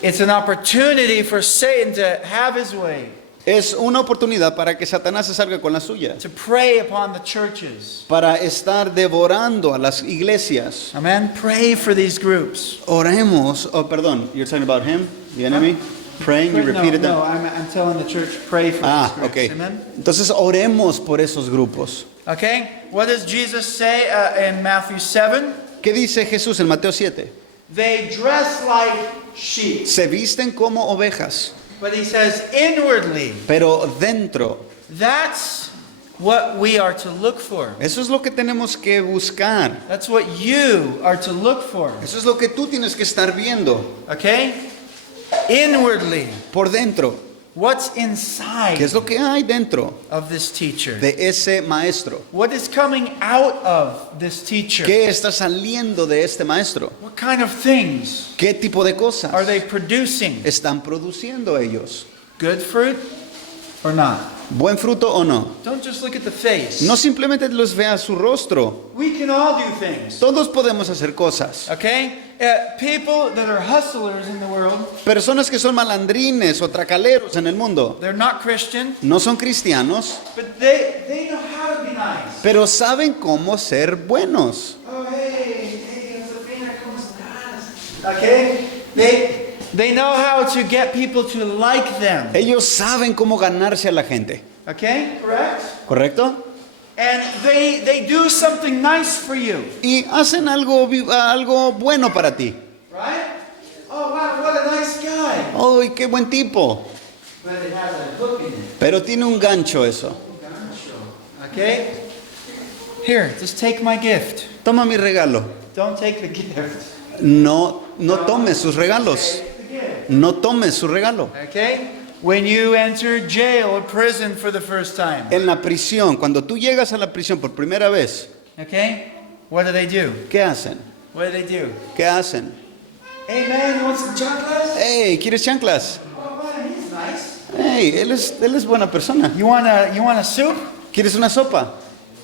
It's an opportunity for Satan to have his way, Es una oportunidad para que Satanás se salga con la suya. to prey upon the churches. Para estar devorando a las iglesias. Amen? Pray for these groups. Oremos. Oh, perdón. You're talking about him, the enemy? Praying, you repeated no, that. I'm telling the church, pray for Ah, these groups. ok. Amen? Entonces oremos por esos grupos. Okay? What does Jesus say in Matthew 7? ¿Qué dice Jesús en Mateo 7? They dress like sheep. Se visten como ovejas, But he says inwardly, pero dentro. that's what we are to look for. Eso es lo que tenemos que buscar. That's what you are to look for. Eso es lo que tú tienes que estar viendo Okay? Inwardly, por dentro. what's ¿Qué inside es lo que hay dentro of this teacher? de ese maestro? What is coming out of this teacher? ¿Qué está saliendo de este maestro? What kind of things ¿Qué tipo de cosas are they producing? están produciendo ellos? Good fruit or not? ¿Buen fruto o no? Don't just look at the face. No simplemente los vea su rostro. We can all do things. Todos podemos hacer cosas. Okay? People that are hustlers in the world, Personas que son malandrines o tracaleros en el mundo they're not Christian, no son cristianos, but they know how to be nice. pero saben cómo ser buenos. Oh, hey, Josefina, ¿cómo estás? Okay? They know how to get people to like them. Ellos saben cómo ganarse a la gente. Okay? Correct? ¿Correcto? And they do something nice for you. Y hacen algo bueno para ti. Right? Oh, wow, what a nice guy. ¡Ay, qué buen tipo! But it has a hook in it. Pero tiene un gancho eso. Okay? Here, just take my gift. Toma mi regalo. Don't take the gift. No tomes sus regalos. Take the gift. No tomes su regalo. Okay? When you enter jail or prison for the first time. En la prisión, cuando tú llegas a la prisión por primera vez, Okay? What do? ¿qué hacen? What do? ¿Qué hacen? Hey man, you want some chocolates? Hey, ¿quieres chanclas? Oh man, he's nice. Hey, él es buena persona. You want a soup? ¿Quieres una sopa?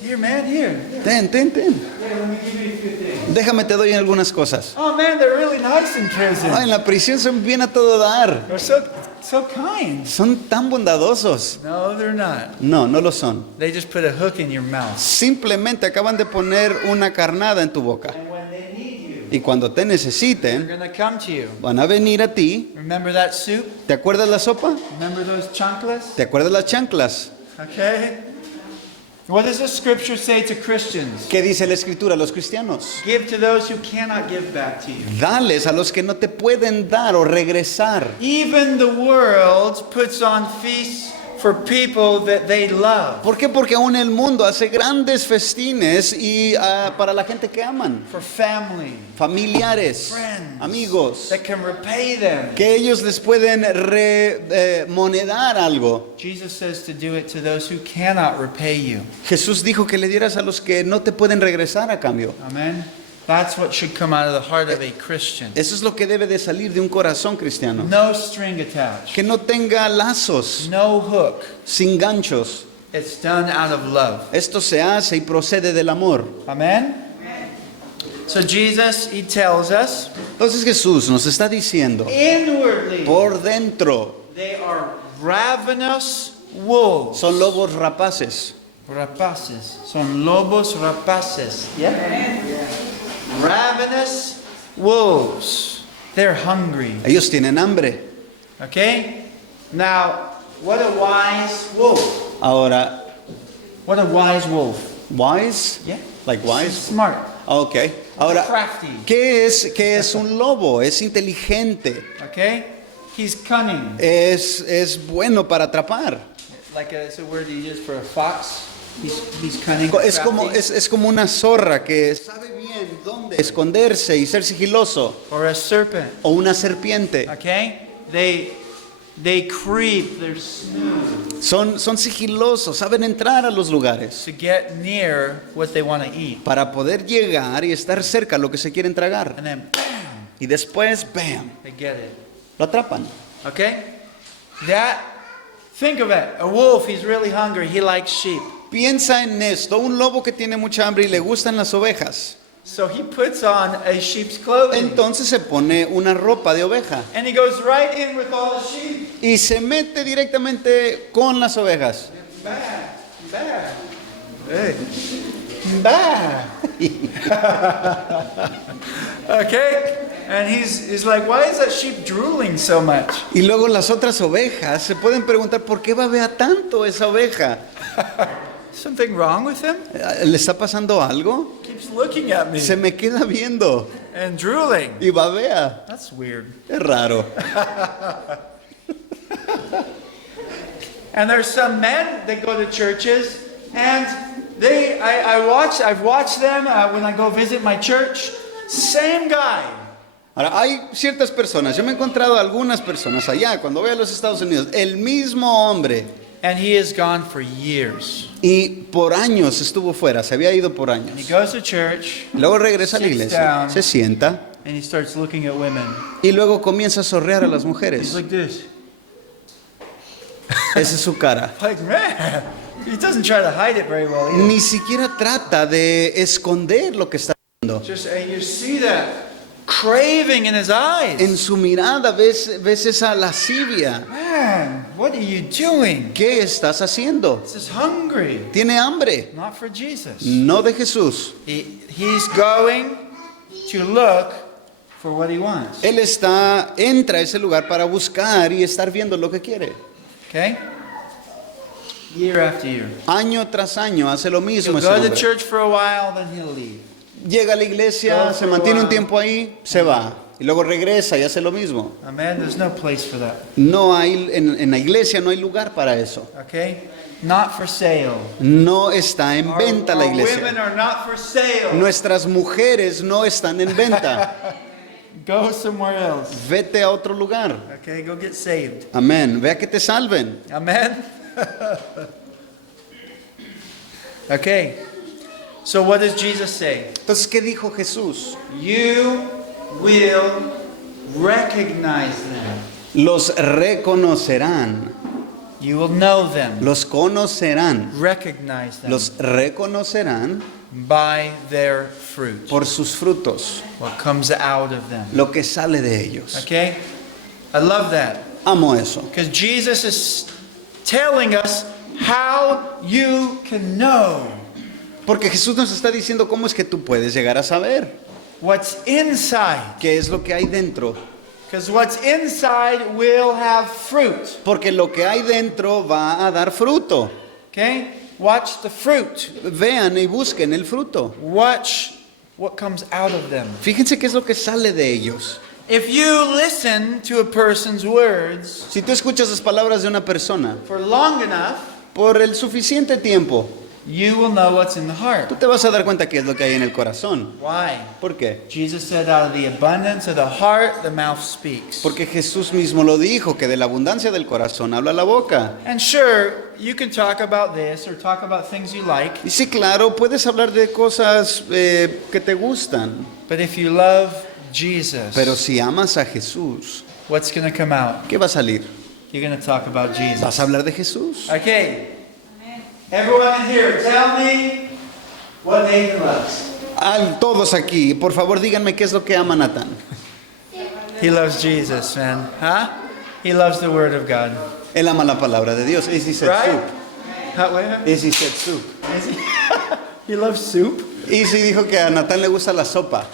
Here man, here. Ten. Here, let me give you a few things. Déjame, te doy algunas cosas. Oh man, they're really nice in prison. En la prisión son bien a todo dar. They're so kind. Son tan bondadosos. No, they're not. No, no lo son. They just put a hook in your mouth. Simplemente acaban de poner una carnada en tu boca. And when they need you, Y cuando te they're necesiten, gonna come to you. van a venir a ti. Remember that soup? ¿Te acuerdas la sopa? Remember those chanclas? ¿Te acuerdas las chanclas? Okay. What does the scripture say to Christians? ¿Qué dice la escritura a los cristianos? Give to those who cannot give back to you. Dales a los que no te pueden dar o regresar. Even the world puts on feasts for people that they love, ¿Por qué? Porque aún el mundo hace grandes festines y para la gente que aman, for family, familiares, friends, amigos, that can repay them. que ellos les pueden remonedar algo. Jesus says to do it to those who cannot repay you. Jesús dijo que le dieras a los que no te pueden regresar a cambio. Amen. That's what should come out of the heart of a Christian. Eso es lo que debe de salir de un corazón cristiano. No string attached, Que no tenga lazos, no hook. sin ganchos. It's done out of love. Esto se hace y procede del amor. Amen. So Jesus, he tells us, Entonces Jesús nos está diciendo, inwardly, por dentro they are ravenous wolves. son lobos rapaces. Rapaces. Son lobos rapaces. Yeah? Ravenous wolves. They're hungry. Ellos tienen hambre. Okay? Now, what a wise wolf. Ahora, What a wise wolf. wise, Yeah? like wise. Smart. Ok. Ahora, Crafty. ¿qué es un lobo? Es inteligente. Okay? He's cunning. Es bueno para atrapar. Like it's a word you use for a fox. He's cunning. Es como, crafty. es como una zorra que sabe bien dónde esconderse y ser sigiloso. Or a serpent. O una serpiente. Okay? They creep, they're smooth Son sigilosos, saben entrar a los lugares to get near what they want to eat. para poder llegar y estar cerca a lo que se quieren tragar. And then bam, Y después, ¡bam!, they get it. lo atrapan. Okay? Think of it. A wolf, he's really hungry. He likes sheep. Piensa en esto, un lobo que tiene mucha hambre y le gustan las ovejas. So he puts on a sheep's clothing. Entonces se pone una ropa de oveja And he goes right in with all the sheep. y se mete directamente con las ovejas. Bah, bah. Hey. Bah. Okay? And he's like, why is that sheep drooling so much? Y luego las otras ovejas se pueden preguntar, ¿por qué babea tanto esa oveja? Something wrong with him? ¿Le está pasando algo? Keeps looking at me Se me queda viendo and drooling. y babea. That's weird. Es raro. And there's some men that go to churches, and I've watched them when I go visit my church. Same guy. Ahora, hay ciertas personas, yo me he encontrado algunas personas allá, cuando voy a los Estados Unidos, el mismo hombre, And he is gone for years. y por años estuvo fuera, se había ido por He años. goes to church, Luego regresa a la Sits iglesia, down. se sienta, and he starts looking at women. y luego comienza a sorrear a las He's mujeres. like this. Esa es su cara. Like, man, he doesn't try to hide it very well either. Ni siquiera trata de esconder lo que está haciendo. And you see that craving in his eyes. En su mirada ves esa lascivia. Man, what are you doing? ¿Qué estás haciendo? This is hungry. Tiene hambre, Not for Jesus. no de Jesús. He's going to look for what he wants. Él entra a ese lugar para buscar y estar viendo lo que quiere. Okay? Year after year. Año tras año hace lo mismo He'll ese go to hombre. church for a while, then he'll leave. Llega a la iglesia, se mantiene un tiempo ahí, se va. Y luego regresa y hace lo mismo. Amen. There's no place for that. No hay, en la iglesia no hay lugar para eso. Okay? Not for sale. No está en venta la Our women iglesia. are not for sale. Nuestras mujeres no están en venta. Go somewhere else. Vete a otro lugar. Okay? Go get saved. Amén. Vea que te salven. Amen. Okay. So what does Jesus say? Entonces, ¿qué dijo Jesús? You will recognize them. Los reconocerán. You will know them, Los conocerán. recognize them Los reconocerán by their fruit, por sus frutos. what comes out of them. Lo que sale de ellos. Okay? I love that. Amo eso. Because Jesus is telling us how you can know Porque Jesús nos está diciendo cómo es que tú puedes llegar a saber what's inside. qué es lo que hay dentro. Because what's inside will have fruit. Porque lo que hay dentro va a dar fruto. Okay? Watch the fruit. Vean y busquen el fruto. Watch what comes out of them. Fíjense qué es lo que sale de ellos. If you listen to a person's words Si tú escuchas las palabras de una persona for long enough, por el suficiente tiempo, you will know what's in the heart. tú te vas a dar cuenta qué es lo que hay en el corazón. Why? ¿Por qué? Jesus said, out of the abundance of the heart, the mouth speaks. Porque Jesús mismo lo dijo, que de la abundancia del corazón habla la boca. And sure, you can talk about this or talk about things you like, Y sí, claro, puedes hablar de cosas que te gustan, but if you love Jesus, pero si amas a Jesús, what's going to come out? ¿qué va a salir? You're going to talk about Jesus. ¿Vas a hablar de Jesús? Okay. Everyone in here, tell me what Nathan loves. Todos aquí, por favor, díganme qué es lo que ama Natán. He loves Jesus, man. Huh? He loves the Word of God. Él ama la palabra de Dios. Easy said Right? soup. Wait. Easy said soup. Is he? He loves soup? Easy dijo que a Natán le gusta la sopa.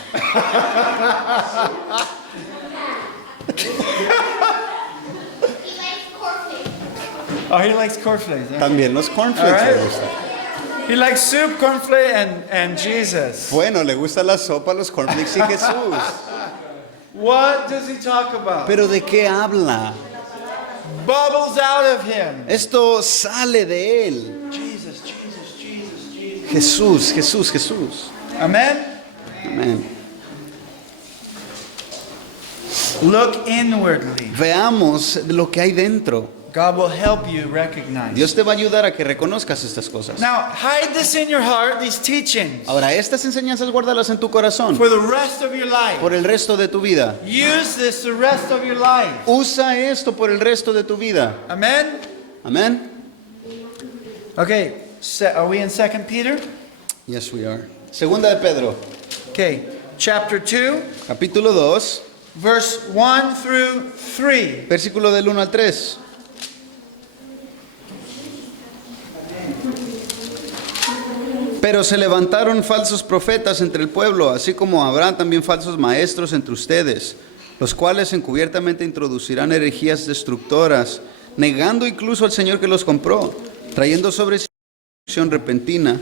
Oh, he likes cornflakes. Huh? También los cornflakes Alright. le gustan. He likes soup, cornflakes, and Jesus. Bueno, le gusta la sopa, los cornflakes y Jesús. What does he talk about? Pero ¿de qué habla? Bubbles out of him. Esto sale de él. Jesus, Jesus, Jesus, Jesus. Jesús, Jesús, Jesús. Amen? Amén. Look inwardly. Veamos lo que hay dentro. God will help you recognize. Dios te va a ayudar a que reconozcas estas cosas. Now, hide this in your heart, these teachings, Ahora, estas enseñanzas guárdalas en tu corazón for the rest of your life. por el resto de tu vida. Use this the rest of your life. Usa esto por el resto de tu vida. Amen? Amén. Okay, are we in 2 Peter? Yes, we are. Segunda de Pedro, Okay, chapter 2, capítulo 2, verse 1 through 3. versículo del 1 al 3. Pero se levantaron falsos profetas entre el pueblo, así como habrá también falsos maestros entre ustedes, los cuales encubiertamente introducirán herejías destructoras, negando incluso al Señor que los compró, trayendo sobre sí destrucción repentina.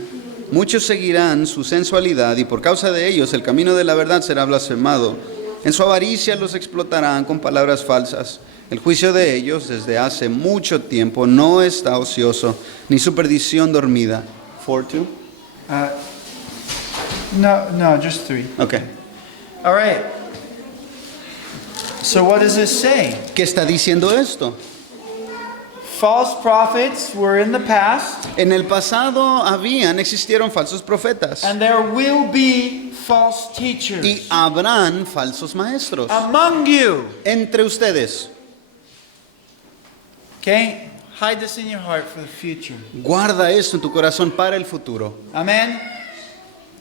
Muchos seguirán su sensualidad y por causa de ellos el camino de la verdad será blasfemado. En su avaricia los explotarán con palabras falsas. El juicio de ellos desde hace mucho tiempo no está ocioso, ni su perdición dormida. 4:2. No, just 3. Okay. All right. So what does this say? ¿Qué está diciendo esto? False prophets were in the past, En el pasado existieron falsos profetas and there will be false teachers y habrán falsos maestros among you. entre ustedes. Okay? Hide this in your heart for the future. Guarda esto en tu corazón para el futuro. Amen?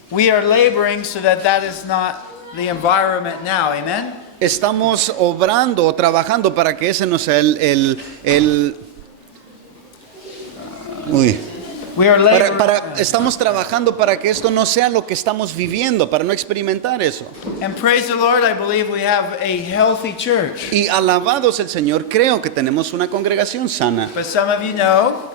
We are laboring so that that is not the environment now. Amen? Estamos obrando o trabajando para que ese no sea We are laboring. estamos trabajando para que esto no sea lo que estamos viviendo, para no experimentar eso. And praise the Lord, I believe we have a healthy church. Y alabados el Señor, creo que tenemos una congregación sana. But some of you know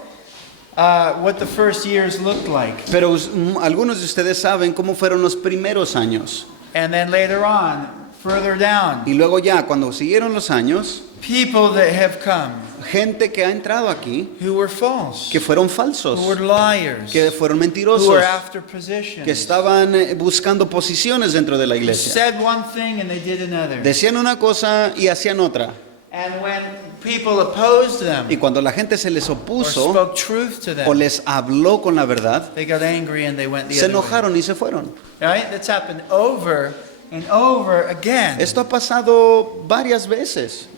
what the first years looked like. Pero algunos de ustedes saben cómo fueron los primeros años. And then later on, further down, Y luego ya, cuando siguieron los años, people that have come gente que ha entrado aquí, who were false, que fueron falsos, who were liars, que fueron who mentirosos, were after que positions, estaban buscando posiciones dentro de la iglesia. said one thing and they did another. Decían una cosa y hacían otra. And when people opposed them Y cuando la gente se les or opuso spoke truth to o them, les habló con la verdad, they got angry and they went the se other way. enojaron y se fueron. Right? That's happened over and over again. Esto ha pasado varias veces.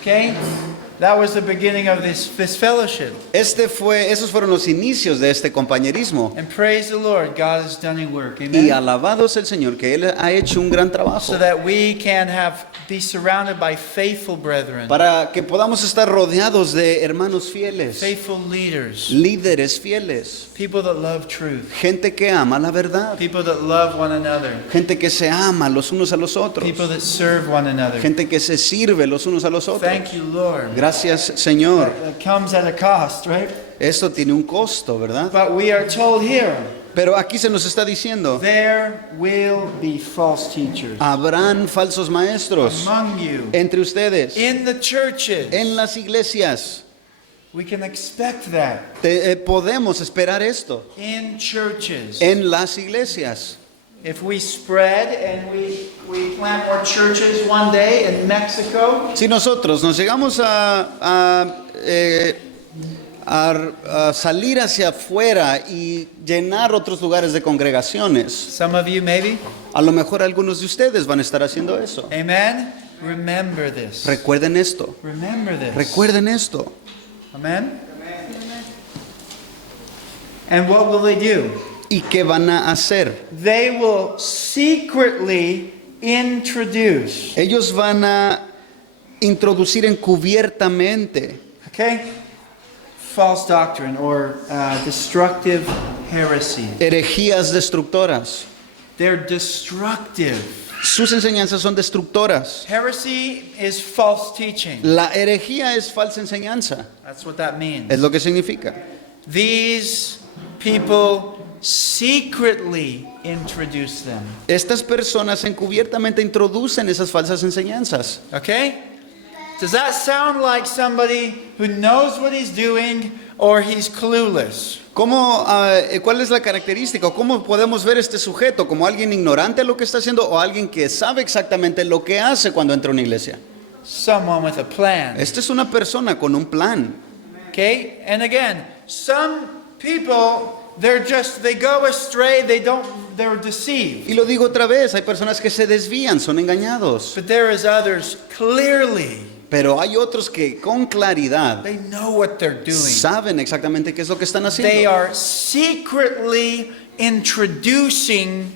Okay? That was the beginning of this fellowship. Esos fueron los inicios de este compañerismo. And praise the Lord, God has done a work. Y Amen? alabados el Señor, que Él ha hecho un gran trabajo So that we can be surrounded by faithful brethren, para que podamos estar rodeados de hermanos fieles, faithful leaders, líderes fieles, people that love truth, gente que ama la verdad, people that love one another, gente que se ama los unos a los otros, people that serve one another. gente que se sirve los unos a los otros. Thank you, Lord. Gracias, Señor. It comes at a cost, right? Esto tiene un costo, ¿verdad? But we are told here, Pero aquí se nos está diciendo, there will be false teachers habrán falsos maestros among you entre ustedes, in the churches. en las iglesias. We can expect that Podemos esperar esto in churches. en las iglesias. If we spread and we plant more churches one day in Mexico, Si nosotros nos llegamos a salir hacia afuera y llenar otros lugares de congregaciones, some of you maybe, a lo mejor algunos de ustedes van a estar haciendo eso. amen? Remember this. Recuerden esto, Remember this. recuerden esto. Amen? And what will they do? ¿Y qué van a hacer? They will secretly introduce, Ellos van a introducir encubiertamente okay, false doctrine or destructive heresy. herejías destructoras. They're destructive. Sus enseñanzas son destructoras. Heresy is false teaching. La herejía es falsa enseñanza. That's what that means. Es lo que significa. These people secretly introduce them. Estas personas encubiertamente introducen esas falsas enseñanzas. Okay? Does that sound like somebody who knows what he's doing or he's clueless? ¿Cuál es la característica? ¿Cómo podemos ver este sujeto? ¿Como alguien ignorante de lo que está haciendo o alguien que sabe exactamente lo que hace cuando entra a una iglesia? Someone with a plan. Esta es una persona con un plan. Okay? And again, some people, they go astray, they're deceived. Y lo digo otra vez, hay personas que se desvían, son engañados. But there is others clearly, Pero hay otros que con claridad they know what they're doing. saben exactamente qué es lo que están They haciendo. are secretly introducing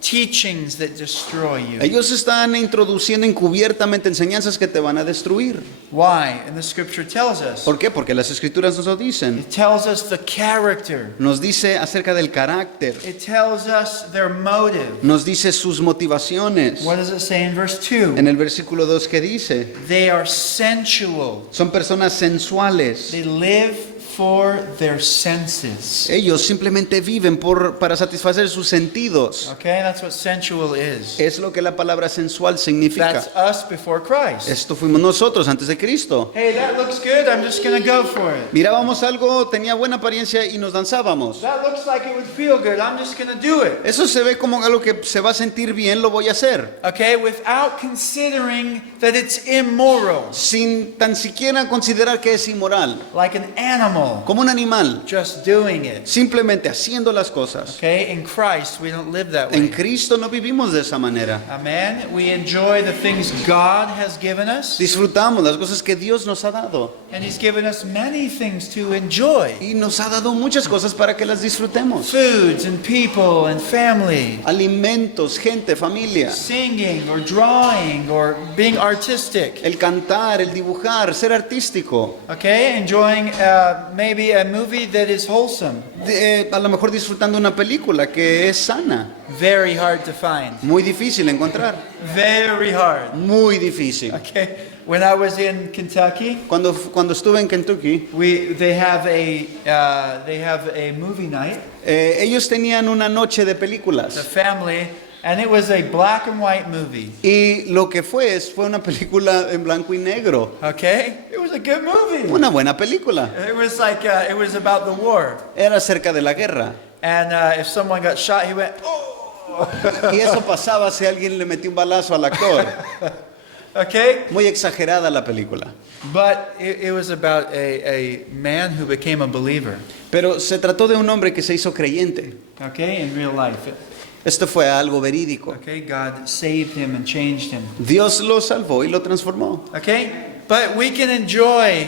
teachings that destroy you. Ellos están introduciendo encubiertamente enseñanzas que te van a destruir. Why? And the scripture tells us. ¿Por qué? Porque las escrituras nos lo dicen. It tells us the character. Nos dice acerca del carácter. It tells us their motive. Nos dice sus motivaciones. What does it say in verse 2? En el versículo 2 que dice, They are sensual. son personas sensuales. They live for their senses. Ellos simplemente viven para satisfacer sus sentidos. Okay, that's what sensual is. Es lo que la palabra sensual significa. That's us before Christ. Esto fuimos nosotros antes de Cristo. Hey, that looks good. I'm just going to go for it. Mirábamos algo, tenía buena apariencia y nos danzábamos. That looks like it would feel good. I'm just going to do it. Eso se ve como algo que se va a sentir bien, lo voy a hacer. Okay, without considering that it's immoral, Sin tan siquiera considerar que es inmoral. like an animal, Como un animal. just doing it. Simplemente haciendo las cosas. Okay, in Christ we don't live that En way. Cristo no vivimos de esa manera. Amen. We enjoy the things God has given us, Disfrutamos las cosas que Dios nos ha dado. and He's given us many things to enjoy. Y nos ha dado muchas cosas para que las disfrutemos. Foods and people and family, Alimentos, gente, familia. singing or drawing or being artistic. El cantar, el dibujar, ser artístico. Okay, enjoying maybe a movie that is wholesome. A lo mejor disfrutando una película que es sana. Very hard to find. Muy difícil encontrar. Very hard. Muy difícil. Okay, when I was in Kentucky, Cuando estuve en Kentucky, they have a movie night. ellos tenían una noche de The películas. family, and it was a black and white movie. Y lo que fue una película en blanco y negro. Okay, it was a good movie. Una buena película. It was like it was about the war, Era acerca de la guerra. and if someone got shot, he went, oh. Y eso pasaba si alguien le metió un balazo al actor. Okay, Muy exagerada la película. but it was about a man who became a believer. Pero se trató de un hombre que se hizo creyente. Okay, in real life. Esto fue algo verídico. Okay, God saved him and changed him. Dios lo salvó y lo transformó. Okay, but we can enjoy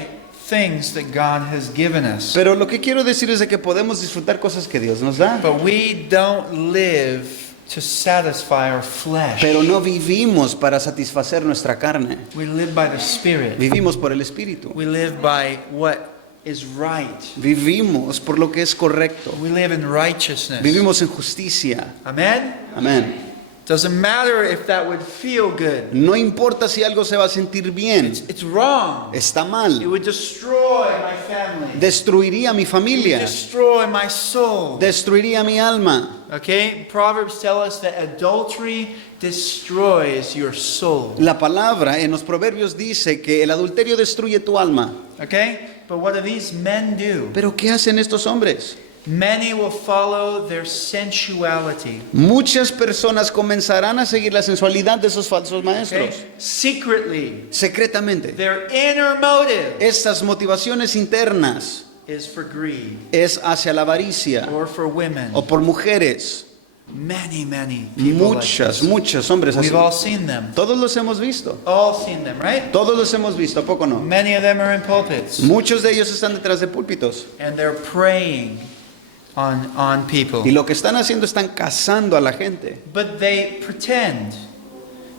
things that God has given us. Pero lo que quiero decir es de que podemos disfrutar cosas que Dios nos da. But we don't live to satisfy our flesh. Pero no vivimos para satisfacer nuestra carne. We live by the Spirit. Vivimos por el Espíritu. We live by what is right. Vivimos por lo que es correcto. We live in righteousness. Vivimos en justicia. Amen? Amén. Doesn't matter if that would feel good. No importa si algo se va a sentir bien. It's wrong. Está It mal. would destroy my family. Destruiría mi It would familia. destroy my soul. Destruiría mi alma. Okay? Proverbs tell us that adultery destroys your soul. La palabra en los proverbios dice que el adulterio destruye tu alma. Okay? But what do these men do? Pero ¿qué hacen estos hombres? Many will follow their sensuality. Muchas personas comenzarán a seguir la sensualidad de esos falsos maestros. Okay? Secretly, Secretamente. their inner motive Estas motivaciones internas is for greed es hacia la avaricia or for women. o por mujeres. Many people like Muchas, this. muchos hombres así. We've all seen them. Todos los hemos visto. All seen them, right? Todos los hemos visto, ¿a poco no? Many of them are in pulpits Muchos de ellos están detrás de púlpitos. and they're preying on people. Y lo que están haciendo están cazando a la gente. But they pretend.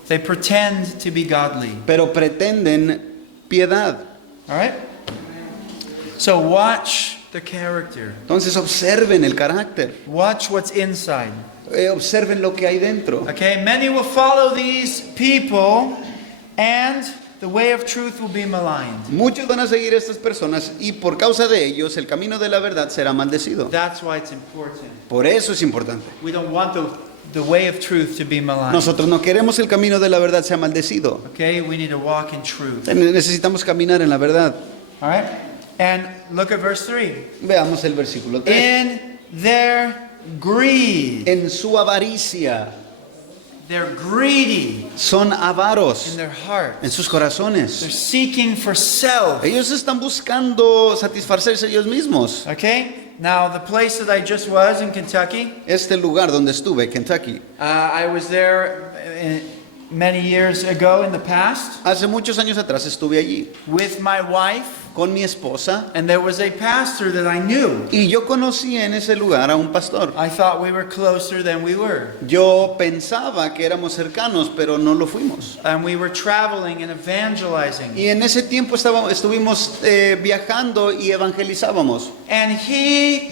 They pretend to be godly. Pero pretenden piedad. All right? So watch the character. Entonces observen el carácter. Watch what's inside. Observen lo que hay dentro. Okay? Many will follow these people and the way of truth will be maligned. Muchos van a seguir a estas personas y por causa de ellos el camino de la verdad será maldecido. That's why it's important. Por eso es importante. We don't want the way of truth to be maligned. Nosotros no queremos el camino de la verdad sea maldecido. Okay? We need to walk in truth. Necesitamos caminar en la verdad. All right? And look at verse 3. Veamos el versículo 3. In their greed. En su avaricia They're greedy son avaros in their heart. en sus They're corazones. seeking for self. Ellos están buscando satisfacerse ellos mismos. Okay? Now, the place that I just was in Kentucky, Este lugar donde estuve, Kentucky, I was there many years ago in the past hace muchos años atrás estuve allí with my wife, con mi esposa and there was a pastor that I knew. y yo conocí en ese lugar a un pastor. I thought we were closer than we were. Yo pensaba que éramos cercanos, pero no lo fuimos. And we were traveling and evangelizing. Y en ese tiempo estuvimos viajando y evangelizábamos. And he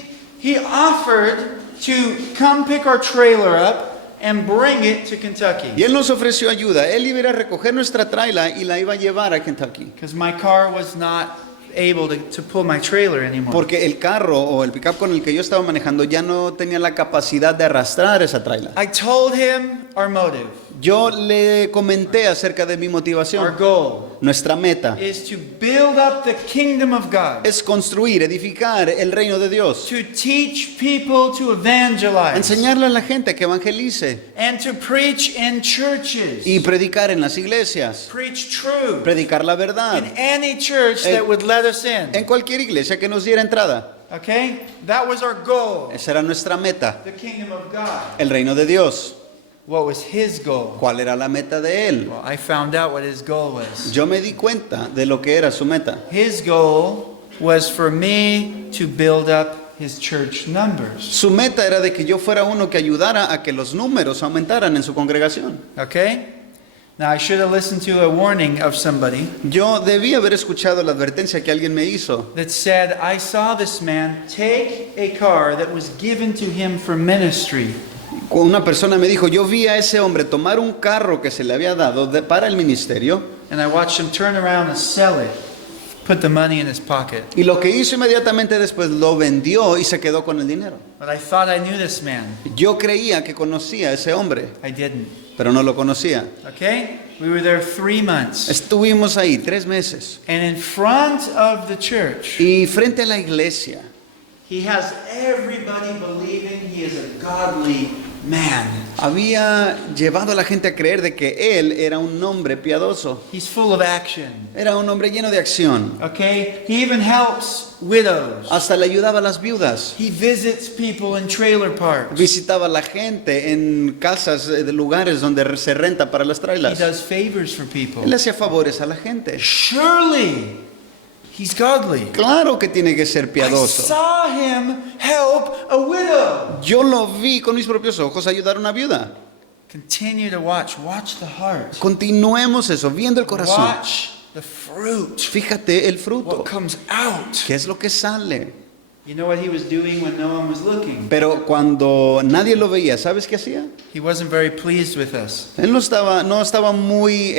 offered to come pick our trailer up and bring it to Kentucky. Y él nos ofreció ayuda. Él iba a ir a recoger nuestra traila y la iba a llevar a Kentucky. Because my car was not able to pull my trailer anymore. Porque el carro o el pickup con el que yo estaba manejando ya no tenía la capacidad de arrastrar esa traila. I told him our motive, Yo le comenté acerca de mi our motivación. goal Nuestra meta is to build up the kingdom of God, es construir, edificar el reino de Dios. to teach people to evangelize, Enseñarle a la gente que evangelice and to preach in churches. y predicar en las iglesias. Preach truth Predicar la verdad. in any church that would let us in. En cualquier iglesia que nos diera entrada. Okay? That was our goal, Esa era nuestra meta. the kingdom of God. El reino de Dios. What was his goal? ¿Cuál era la meta de él? Well, I found out what his goal was. Yo me di cuenta de lo que era su meta. His goal was for me to build up his church numbers. Su meta era de que yo fuera uno que ayudara a que los números aumentaran en su congregación. Okay? Now, I should have listened to a warning of somebody Yo debí haber escuchado la advertencia que alguien me hizo. that said, I saw this man take a car that was given to him for ministry. Una persona me dijo, yo vi a ese hombre tomar un carro que se le había dado para el ministerio And I watched him turn around and sell it, put the money in his pocket. y lo que hizo inmediatamente después lo vendió y se quedó con el dinero. But I thought I knew this man. Yo creía que conocía a ese hombre, I didn't. pero no lo conocía. Okay? We were there 3 months. Estuvimos ahí 3 meses And in front of the church, y frente a la iglesia he has everybody believing he is a godly man. había llevado a la gente a creer de que él era un hombre piadoso. He's full of action. Era un hombre lleno de acción. Okay? He even helps widows. Hasta le ayudaba a las viudas. He visits people in trailer parks. Visitaba a la gente en casas de lugares donde se renta para las He trailas. does favors for people. Él hacía favores a la gente. Surely he's godly. Claro que tiene que ser I piadoso. saw him help a widow. Yo lo vi con mis propios ojos ayudar a una viuda. Continue to watch. Watch the heart. Continuemos eso, viendo el corazón. Watch the fruit. Fíjate el fruto. What comes out. ¿Qué es lo que sale? You know what he was doing when no one was looking? Pero cuando nadie lo veía, ¿sabes qué hacía? He wasn't very pleased with us Él no estaba muy,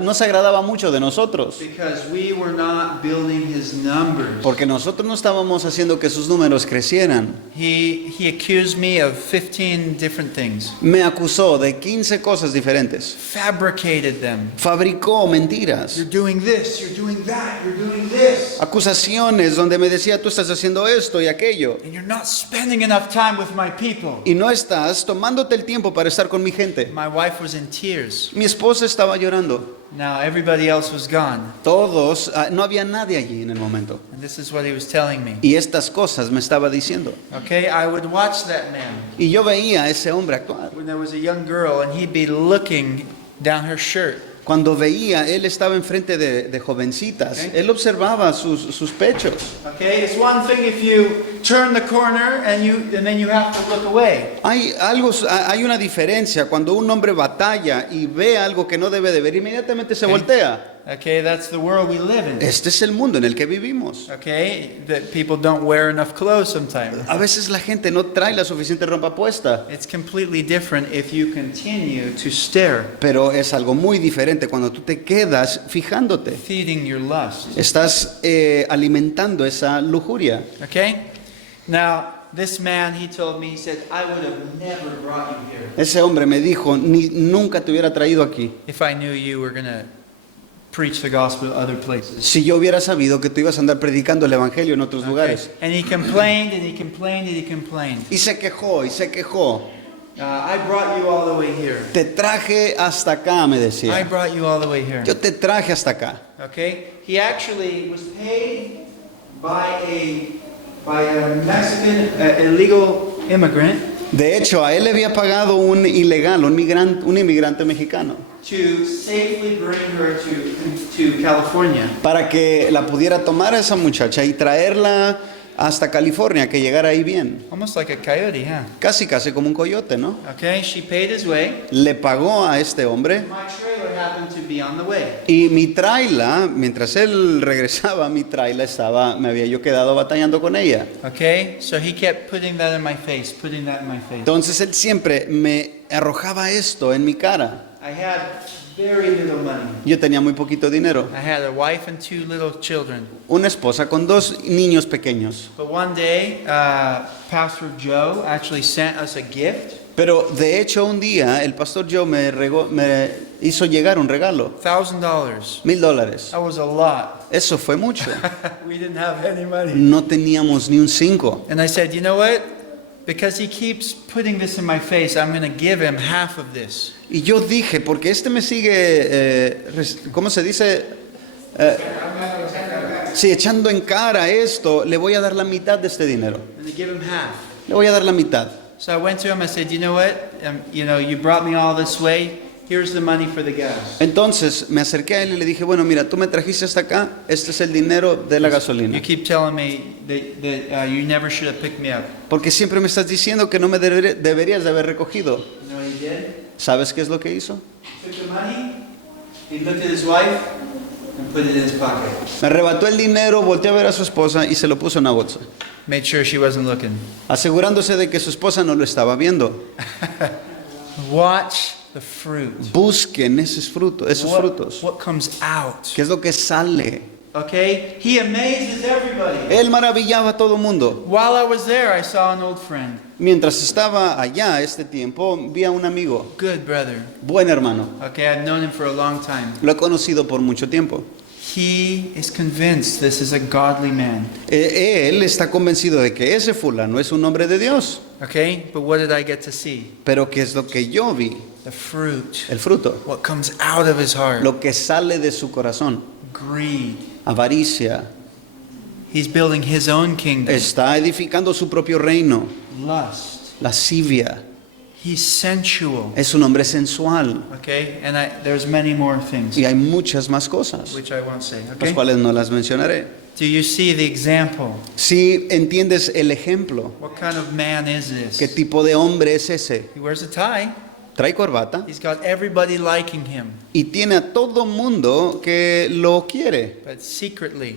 no se agradaba mucho de nosotros. because we were not building his numbers. Porque nosotros no estábamos haciendo que sus números crecieran. He accused me of 15 different things. Me acusó de 15 cosas diferentes. Fabricated them. Fabricó mentiras. You're doing this, you're doing that, you're doing this. Acusaciones donde me decía, tú estás haciendo esto y aquello. And you're not spending enough time with my people. Y no estás tomándote el tiempo para estar con mi gente. My wife was in tears. Mi esposa estaba llorando. Now everybody else was gone. Todos, no había nadie allí en el momento. And this is what he was telling me. Y estas cosas me estaba diciendo. Okay, I would watch that man Y yo veía a ese hombre actuar. when there was a young girl and he'd be looking down her shirt. Cuando veía, él estaba enfrente de jovencitas. Okay. Él observaba sus pechos. Okay, it's one thing if you turn the corner and then you have to look away. Hay una diferencia cuando un hombre batalla y ve algo que no debe de ver, inmediatamente se voltea. Okay, that's the world we live in. Este es el mundo en el que vivimos. Okay, that people don't wear enough clothes sometimes. A veces la gente no trae la suficiente ropa puesta, It's completely different if you continue to stare, pero es algo muy diferente cuando tú te quedas fijándote. feeding your lust. Estás alimentando esa lujuria. Okay? Now, this man, he told me, he said, I would have never brought you here Ese hombre me dijo, nunca te hubiera traído aquí. if I knew you were going to preach the gospel to other places. Si yo hubiera sabido que tú ibas a andar predicando el evangelio en otros Okay? lugares. And he complained and he complained and he complained. Y se quejó, y se quejó. I brought you all the way here. Te traje hasta acá, me I decía. brought you all the way here. Yo te traje hasta acá. Okay? He actually was paid by a Mexican illegal immigrant De hecho, a él le había pagado un ilegal, un inmigrante mexicano, to safely bring her to California. para que la pudiera tomar a esa muchacha y traerla hasta California, que llegara ahí bien. Almost like a coyote, huh? Casi, casi como un coyote, ¿no? Okay, she paid his way. Le pagó a este hombre My trailer happened to be on the way. y mi traila, mientras él regresaba, mi traila me había yo quedado batallando con ella. Okay, so he kept putting that in my face, putting that in my face. Entonces él siempre me arrojaba esto en mi cara. I had very little money. Yo tenía muy poquito dinero. I had a wife and 2 little children. Una esposa con 2 niños pequeños. But one day, Pastor Joe actually sent us a gift, Pero de hecho un día el pastor Joe me hizo llegar un regalo. $1,000. $1,000. That was a lot. Eso fue mucho. We didn't have any money. No teníamos ni un 5. And I said, you know what? Because he keeps putting this in my face, I'm going to give him half of this. Y yo dije, porque este me sigue, ¿cómo se dice? Sí, echando en cara esto, le voy a dar la mitad de este dinero. I'm going to give him half. Le voy a dar la mitad. So I went to him, I said, you know what? You brought me all this way. Here's the money for the gas. Entonces me acerqué a él y le dije, bueno, mira, tú me trajiste hasta acá, este es el dinero de la gasolina. You keep telling me that you never should have picked me up. Porque siempre me estás diciendo que no me deberías de haber recogido. You know what he did? ¿Sabes qué es lo que hizo? He took the money, he looked at his wife, and put it in his pocket. Me arrebató el dinero, volteó a ver a su esposa y se lo puso en una bolsa, Made sure she wasn't looking. asegurándose de que su esposa no lo estaba viendo. Watch the fruit. Busquen esos frutos. What comes out? ¿Qué es lo que sale? Okay? He amazes everybody. Él maravillaba a todo mundo. While I was there, I saw an old friend. Mientras estaba allá este tiempo, vi a un amigo, Good brother. buen hermano. Okay, I've known him for a long time. Lo he conocido por mucho tiempo. he is convinced this is a godly man. Él está convencido de que ese fulano es un hombre de Dios. Okay? But what did I get to see? Pero ¿qué es lo que yo vi? The fruit. El fruto. What comes out of his heart. Lo que sale de su corazón. Greed. Avaricia. He's building his own kingdom. Está edificando su propio reino. Lust. Lascivia. He's sensual. Es un hombre sensual. Okay? And there's many more things, Y hay muchas más cosas, which I won't say. las Okay? cuales no las mencionaré. Do you see the example? Si entiendes el ejemplo, What kind of man is ¿qué this? tipo de hombre es ese? He wears a tie. Trae corbata He's got everybody liking him. y tiene a todo mundo que lo quiere. But secretly,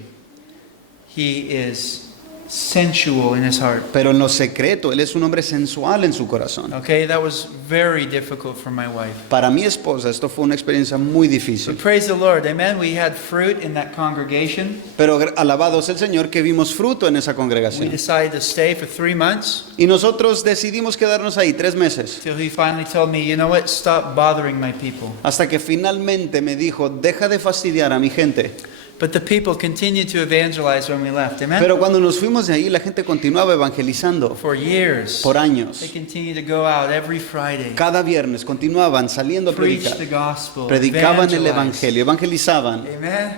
he is sensual in his heart. Pero en lo secreto, él es un hombre sensual en su corazón. Okay, that was very difficult for my wife. Para mi esposa esto fue una experiencia muy But difícil. praise the Lord, amen. We had fruit in that congregation. Pero alabado sea el Señor que vimos fruto en esa We congregación. decided to stay for 3 months Y nosotros decidimos quedarnos ahí 3 meses. till he finally told me, you know what, stop bothering my people. Hasta que finalmente me dijo, deja de fastidiar a mi gente. But the people continued to evangelize when we left, amen. Pero cuando nos fuimos de ahí, la gente continuaba evangelizando For years, por they años. continued to go out every Friday, Cada viernes continuaban saliendo a preach predicar. the gospel, Predicaban el evangelize. evangelio, evangelizaban. Amen.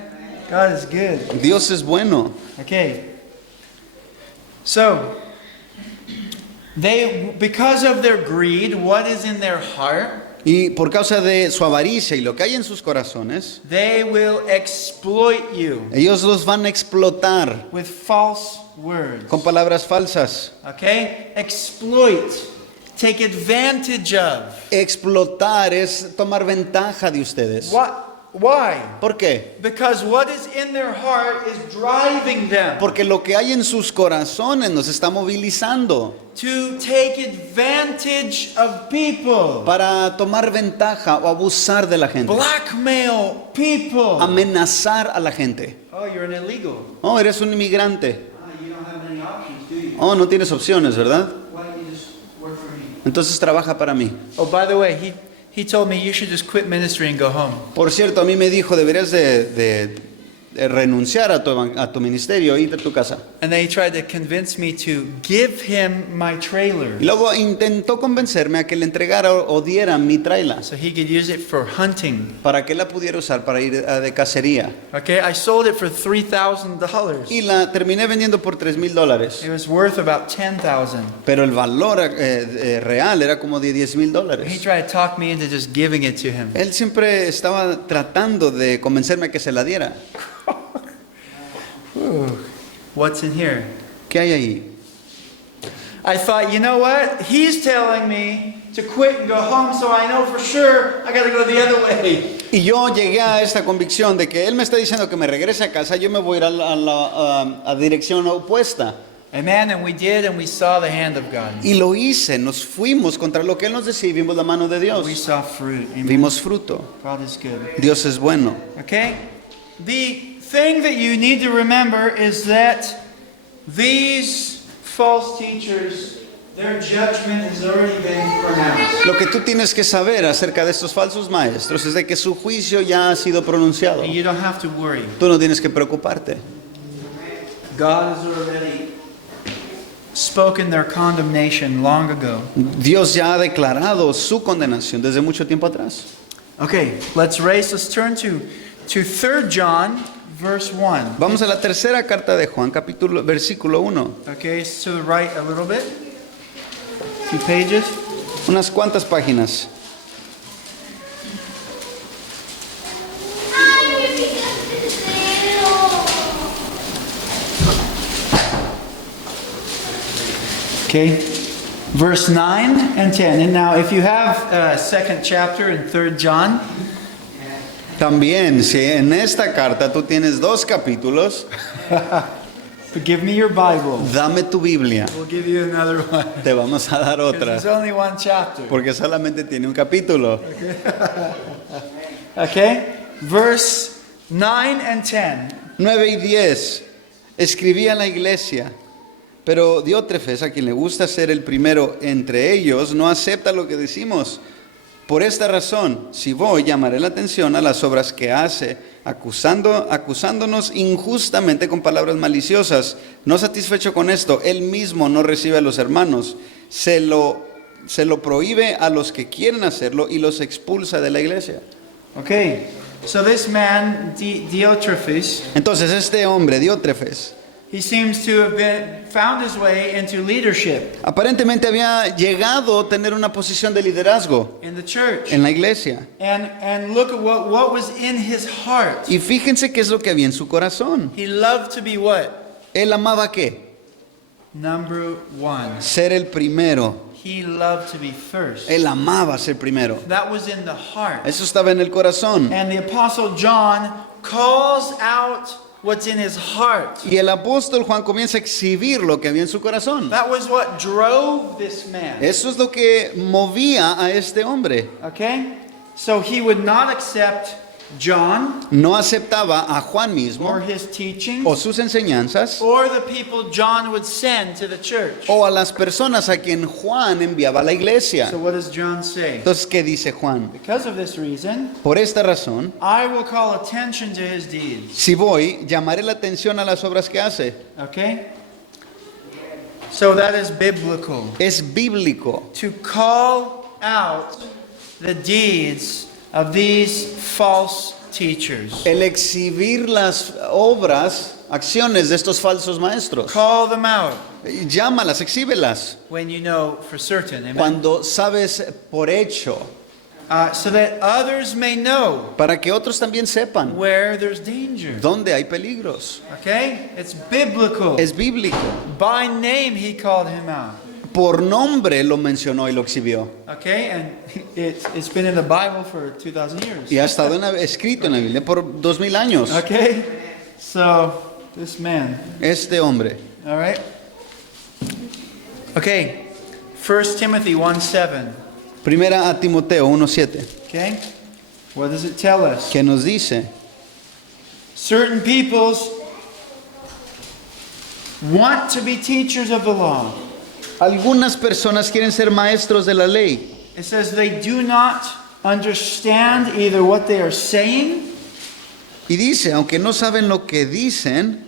God is good. Dios es bueno. Okay. So, because of their greed, what is in their heart, Y por causa de su avaricia y lo que hay en sus corazones, they will exploit you ellos los van a explotar with false words. con palabras falsas. Okay? Exploit. Take advantage of. Explotar es tomar ventaja de ustedes. What? Why? ¿Por qué? Because what is in their heart is driving them Porque lo que hay en sus corazones nos está movilizando to take advantage of people, para tomar ventaja o abusar de la gente, blackmail people. amenazar a la gente. Oh, you're an illegal. Oh, eres un inmigrante. You don't have many options, do you? Oh, no tienes opciones, ¿verdad? Why don't you just work for me? Entonces trabaja para mí. Oh, by the way, he told me you should just quit ministry and go home. Por cierto, a mí me dijo, deberías de renunciar a tu ministerio e irte a tu casa. And then he tried to convince me to give him my trailer Y luego intentó convencerme a que le entregara o diera mi traila so he could use it for hunting. para que la pudiera usar para ir de cacería. Okay, I sold it for $3,000. Y la terminé vendiendo por $3,000. It was worth about $10,000. Pero el valor real era como de He $10,000. tried to talk me into just giving it to him. Él siempre estaba tratando de convencerme a que se la diera. What's in here? ¿Qué hay ahí? I thought, you know what? He's telling me to quit and go home, so I know for sure I got to go the other way. Y yo llegué a esta convicción de que él me está diciendo que me regrese a casa, yo me voy a ir a la dirección opuesta. Amen. And we did, and we saw the hand of God. Y lo hice, nos fuimos contra lo que él nos decía y vimos la mano de Dios. We saw fruit. Amen. Vimos fruto. God is good. Dios es bueno. Okay? The thing that you need to remember is that these false teachers, their judgment has already been pronounced. Lo que tú tienes que saber acerca de estos falsos maestros es de que su juicio ya ha sido pronunciado. And you don't have to worry. Tú no tienes que preocuparte. God has already spoken their condemnation long ago. Dios ya ha declarado su condenación desde mucho tiempo atrás. Okay, let's race. Let's turn to 3 John, verse 1. Vamos a la tercera carta de Juan, versículo 1. Okay, it's to the right a little bit. 2 pages. Unas cuantas páginas. Okay, verse 9 and 10. And now, if you have second chapter in 3 John, También, si en esta carta tú tienes 2 capítulos, give me your Bible. dame tu Biblia. We'll give you another one. Te vamos a dar 'Cause otra. there's only one chapter. Porque solamente tiene un capítulo. Okay, verse 9 and 10. 9 y 10. Escribí a la iglesia, pero Diótrefes, a quien le gusta ser el primero entre ellos, no acepta lo que decimos. Por esta razón, si voy, llamaré la atención a las obras que hace, acusándonos injustamente con palabras maliciosas. No satisfecho con esto, él mismo no recibe a los hermanos, se lo prohíbe a los que quieren hacerlo y los expulsa de la iglesia. Okay, so this man, Diotrephes, Entonces este hombre, Diótrefes, he seems to have found his way into leadership aparentemente había llegado a tener una posición de liderazgo in the church. en la iglesia. And look at what was in his heart. Y fíjense qué es lo que había en su corazón. He loved to be what? Él amaba qué? Number one. Ser el primero. He loved to be first. Él amaba ser primero. That was in the heart. Eso estaba en el corazón. And the Apostle John calls out what's in his heart. Y el apóstol Juan comienza a exhibir lo que había en su corazón. That was what drove this man. Eso es lo que movía a este hombre. Okay? So he would not accept John No aceptaba a Juan mismo or his teachings o sus enseñanzas or the people John would send to the church. o a las personas a quien Juan enviaba a la iglesia. So what does John say? Entonces, ¿qué dice Juan? Because of this reason, Por esta razón, I will call attention to his deeds. si voy, llamaré la atención a las obras que hace. Okay? So that is biblical. Es bíblico To call out the deeds of these false teachers. el exhibir las obras, acciones de estos falsos maestros. Call them out Llámalas, exhíbelas. when you know for certain. Amen? Cuando sabes por hecho, So that others may know para que otros también sepan where there's danger. dónde hay peligros. Okay? It's biblical. Es bíblico. By name he called him out. Por nombre lo mencionó y lo exhibió. Okay? And it's been in the Bible for 2,000 years. Y ha estado escrito en la Biblia por 2000 años. Okay? So, this man. Este hombre. All right? Okay. 1 Timothy 1:7. Primera a Timoteo 1:7, Okay? What does it tell us? que nos dice, Certain peoples want to be teachers of the law. algunas personas quieren ser maestros de la ley. It says they do not understand either what they are saying Y dice, aunque no saben lo que dicen,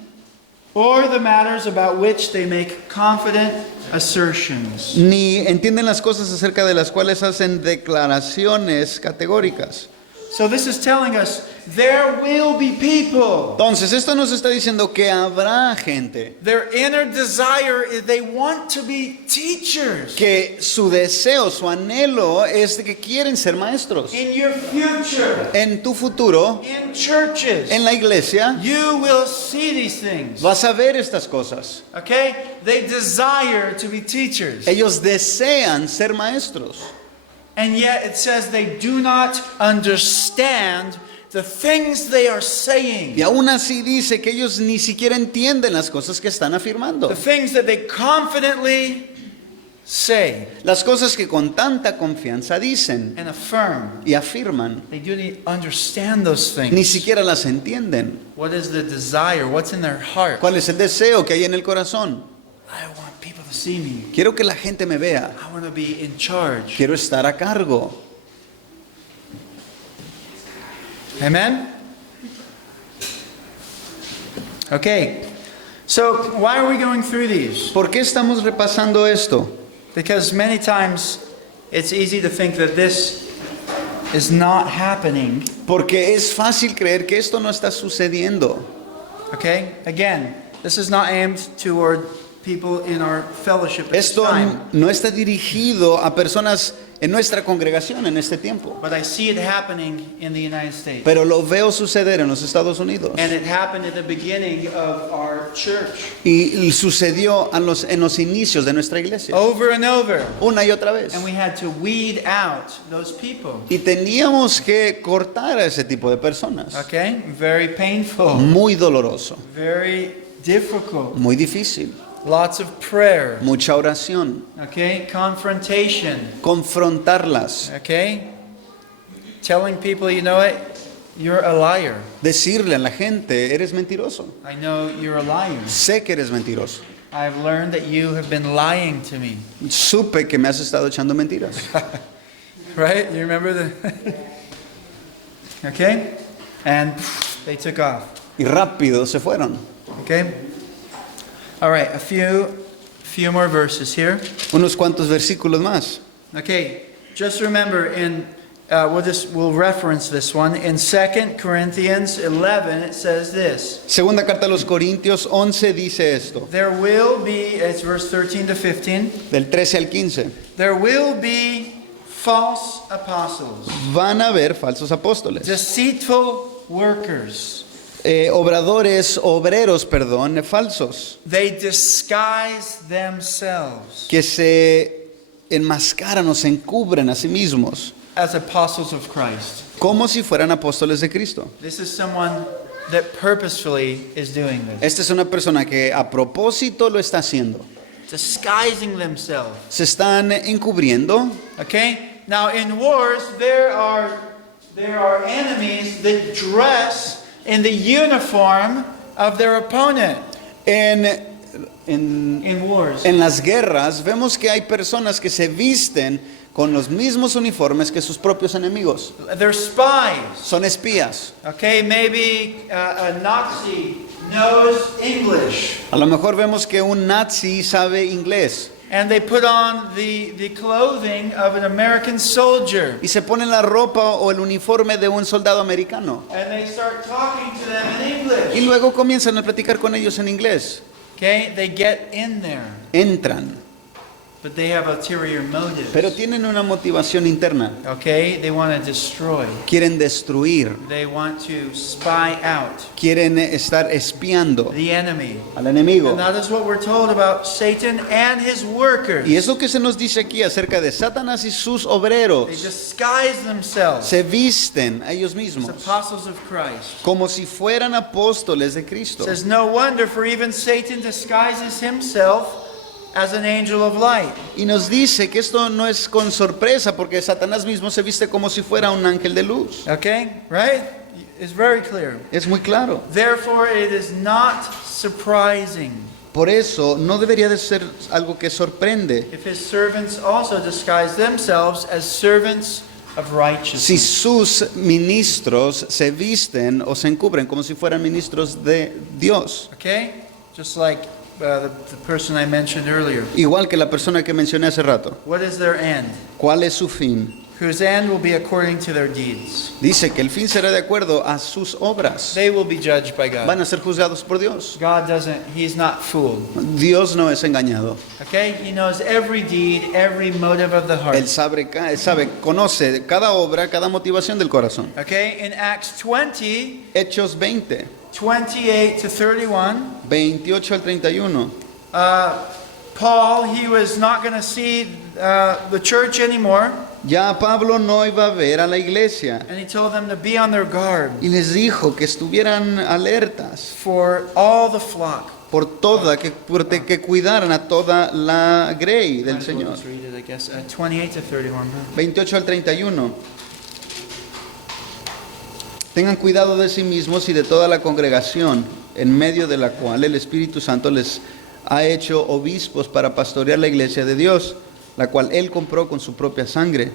or the matters about which they make confident assertions. ni entienden las cosas acerca de las cuales hacen declaraciones categóricas. So this is telling us there will be people. Entonces, esto nos está diciendo que habrá gente Their inner desire is they want to be teachers. que su deseo, su anhelo es de que quieren ser maestros. In your future, En tu futuro, in churches, en la iglesia, you will see these things. vas a ver estas cosas. Okay? They desire to be teachers. Ellos desean ser maestros. And yet it says they do not understand the things they are saying. Y aún así dice que ellos ni siquiera entienden las cosas que están afirmando. The things that they confidently say Las cosas que con tanta confianza dicen and affirm. y afirman, They do not understand those ni things. siquiera las entienden. What is the desire? What's in their heart? ¿Cuál es el deseo que hay en el corazón? I want people to see me. Quiero que la gente me vea. I want to be in charge. Quiero estar a cargo. Amen? Okay. So, why are we going through these? ¿Por qué estamos repasando esto? Because many times it's easy to think that this is not happening. Porque es fácil creer que esto no está sucediendo. Okay? Again, this is not aimed toward people in our fellowship at this Esto time. no está dirigido a personas en nuestra congregación en este tiempo. But I see it happening in the United States. Pero lo veo suceder en los Estados Unidos. And it happened at the beginning of our church. Y sucedió en los inicios de nuestra iglesia. Over and over. Una y otra vez. And we had to weed out those people. Y teníamos que cortar a ese tipo de personas. Okay? Very painful. Muy doloroso. Very difficult. Muy difícil. Lots of prayer. Mucha oración. Okay? Confrontation. Confrontarlas. Okay? Telling people, you know what? You're a liar. Decirle a la gente, eres mentiroso. I know you're a liar. Sé que eres mentiroso. I've learned that you have been lying to me. Supe que me has estado echando mentiras. Right? You remember the... Okay? And they took off. Y rápido se fueron. Okay? All right, a few more verses here. Unos cuantos versículos más. Okay, just remember we'll reference this one. In 2 Corinthians 11, it says this. Segunda carta a los Corintios 11 dice esto. There will be, it's verse 13 to 15. Del 13 al 15. There will be false apostles, Van a haber falsos apóstoles. deceitful workers. Obreros, falsos. They disguise themselves Que se enmascaran o se encubren a sí mismos. as apostles of Christ. Como si fueran apóstoles de Cristo. This is someone that purposefully is doing this, Esta es una persona que a propósito lo está haciendo. disguising themselves. Se están encubriendo. Okay? Now in wars there are enemies that dress in the uniform of their opponent. En In wars. las guerras vemos que hay personas que se visten con los mismos uniformes que sus propios enemigos. They're spies. Son espías. Okay, maybe a Nazi knows English. A lo mejor vemos que un nazi sabe inglés And they put on the clothing of an American soldier. y se ponen la ropa o el uniforme de un soldado americano. And they start talking to them in Y English. luego comienzan a platicar con ellos en inglés. Okay, they get in there. Entran, But they have ulterior motives. pero tienen una motivación interna. Okay, they want to destroy. Quieren destruir, They want to spy out quieren estar espiando the enemy. al enemigo. And that is what we're told about Satan and his workers. Y es lo que se nos dice aquí acerca de Satanás y sus They obreros. disguise themselves Se visten a ellos as mismos apostles of Christ. como si fueran apóstoles de Cristo. It says, no wonder, for even Satan disguises himself as an angel of light. Y nos dice que esto no es con sorpresa porque Satanás mismo se viste como si fuera un ángel de luz. Okay? Right? It's very clear. Es muy claro. Therefore, it is not surprising Por eso no debería de ser algo que sorprende if his servants also disguise themselves as servants of si righteousness. sus ministros se visten o se encubren como si fueran ministros de Dios. Okay? Just like the person I mentioned earlier. Igual que la persona que mencioné hace rato. What is their end? ¿Cuál es su fin? Whose end will be according to their deeds. Dice que el fin será de acuerdo a sus obras. They will be judged by God. Van a ser juzgados por Dios. God doesn't, he's not fooled. Dios no es engañado. Okay? He knows every deed, every motive of the heart. Él conoce cada obra, cada motivación del corazón. Okay? In Acts 20, Hechos 20, 28 to 31, 28 al 31. Paul, he was not going to see the church anymore, Ya Pablo no iba a ver a la iglesia and he told them to be on their guard y les dijo que estuvieran alertas for all the flock. por que cuidaran a toda la grey del Might as well Señor. just read it, I guess. 28 to 31. 28 al 31. Tengan cuidado de sí mismos y de toda la congregación, en medio de la cual el Espíritu Santo les ha hecho obispos para pastorear la iglesia de Dios, la cual Él compró con su propia sangre.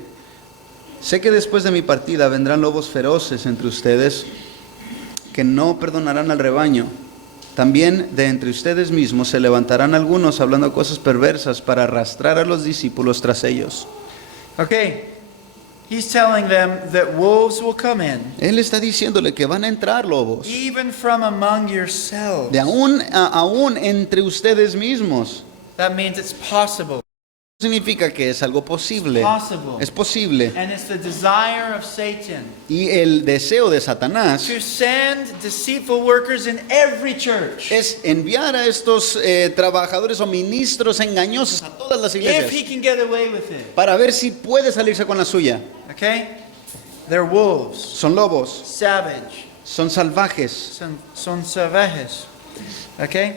Sé que después de mi partida vendrán lobos feroces entre ustedes que no perdonarán al rebaño. También de entre ustedes mismos se levantarán algunos hablando cosas perversas para arrastrar a los discípulos tras ellos. Okay. He's telling them that wolves will come in, Él está diciéndole que van a entrar lobos. even from among yourselves. De aún entre ustedes mismos. That means it's possible. Significa que es algo posible. Possible. Es posible. And it's the desire of Satan Y el deseo de Satanás to send deceitful workers in every church. es enviar a estos trabajadores o ministros engañosos a todas las If he iglesias can get away with it. para ver si puede salirse con la suya. Okay? They're wolves, Son lobos, savage, son salvajes son salvajes. Okay?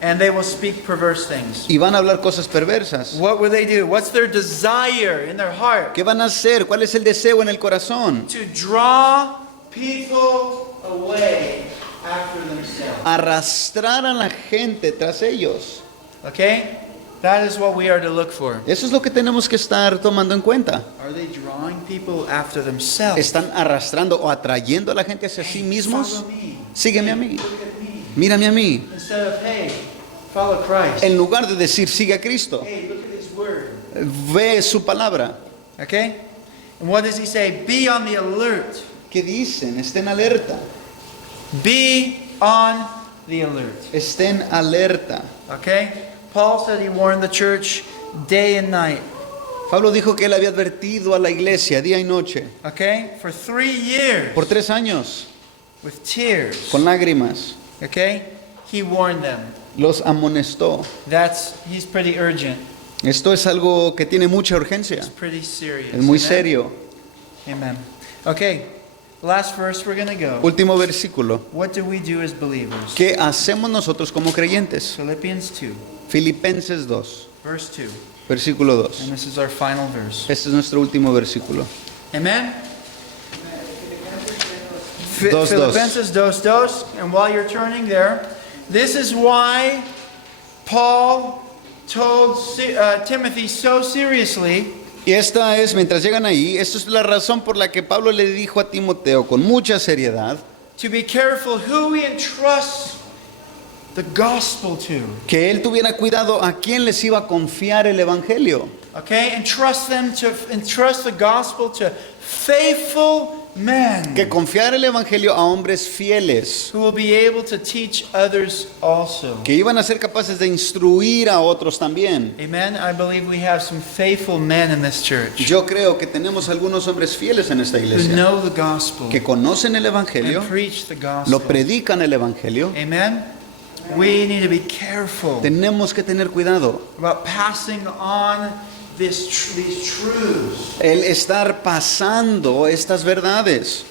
And they will speak perverse things. y van a hablar cosas perversas. What will they do? What's their desire in their heart? ¿Qué van a hacer? ¿Cuál es el deseo en el corazón? To draw people away after themselves. Arrastrar a la gente tras ellos. Okay? That is what we are to look for. Eso es lo que tenemos que estar tomando en cuenta. Are they drawing people after themselves? ¿Están arrastrando o atrayendo a la gente hacia sí mismos? Follow me. Sígueme a mí, Look at me. mírame a mí. Instead of, hey, follow Christ. En lugar de decir, sigue a Cristo, Hey, look at his word. ve su palabra. Okay? And what does he say? Be on the alert. ¿Qué dicen? Estén alerta. Be on the alert. Estén alerta. Okay? Paul said he warned the church day and night. Pablo dijo que él había advertido a la iglesia día y noche Okay? For 3 years. por 3 años, With tears. con lágrimas. Okay? He warned them. Los amonestó. He's pretty urgent. Esto es algo que tiene mucha urgencia. It's pretty serious. Es muy Amen? serio. Amen. Okay. Last verse we're going to go. Último versículo. What do we do as believers? ¿Qué hacemos nosotros como creyentes? Philippians 2, Filipenses 2, verse 2. versículo 2. And this is our final verse. Este es nuestro último versículo. Amen? 2:2. Philippians 2:2. And while you're turning there, this is why Paul told Timothy so seriously Y esta es, mientras llegan ahí, esta es la razón por la que Pablo le dijo a Timoteo con mucha seriedad to be careful who he entrusts the gospel to. que él tuviera cuidado a quién les iba a confiar el evangelio. Okay? Entrust the gospel to faithful men Que confiar el evangelio a hombres fieles who will be able to teach others also. que iban a ser capaces de instruir a otros también. Amen. I believe we have some faithful men in this church Yo creo que tenemos algunos hombres fieles en esta who iglesia know the gospel que conocen el evangelio, and preach the lo gospel. predican el evangelio. Amen. We need to be careful Tenemos que tener cuidado. about passing on these truths, El estar pasando estas verdades,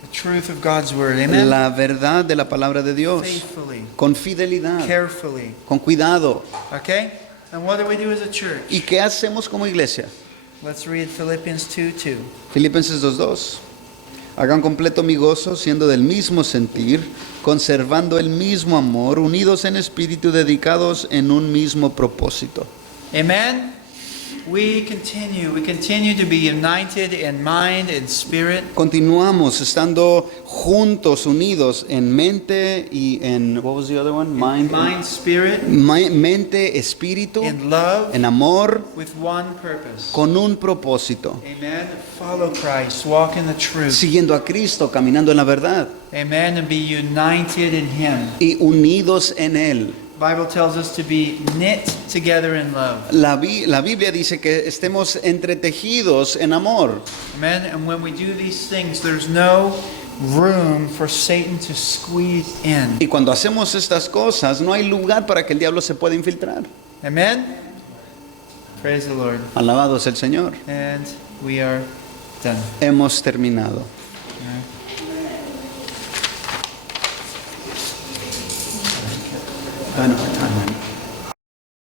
the truth of God's word. Amen. la verdad de la palabra de Dios, Faithfully, con fidelidad, carefully. con cuidado. Okay? And what do we do as a church? ¿Y qué hacemos como iglesia? Let's read Philippians 2:2. Filipenses 2:2. Hagan completo mi gozo, siendo del mismo sentir, conservando el mismo amor, unidos en espíritu, dedicados en un mismo propósito. Amen. We continue to be united in mind and spirit. Continuamos estando juntos, unidos en mente y en, what was the other one? Mind, spirit, Mente, espíritu, in love, en amor, with one purpose. con un propósito. Amen. Follow Christ, walk in the truth. Siguiendo a Cristo, caminando en la verdad Amen. And be united in Him. y unidos en Él. The Bible tells us to be knit together in love. La Biblia dice que estemos entretejidos en amor. Amen. And when we do these things, there's no room for Satan to squeeze in. Y cuando hacemos estas cosas, no hay lugar para que el diablo se pueda infiltrar. Amen. Praise the Lord. Alabado es el Señor. And we are done. Hemos terminado. I know what time it is.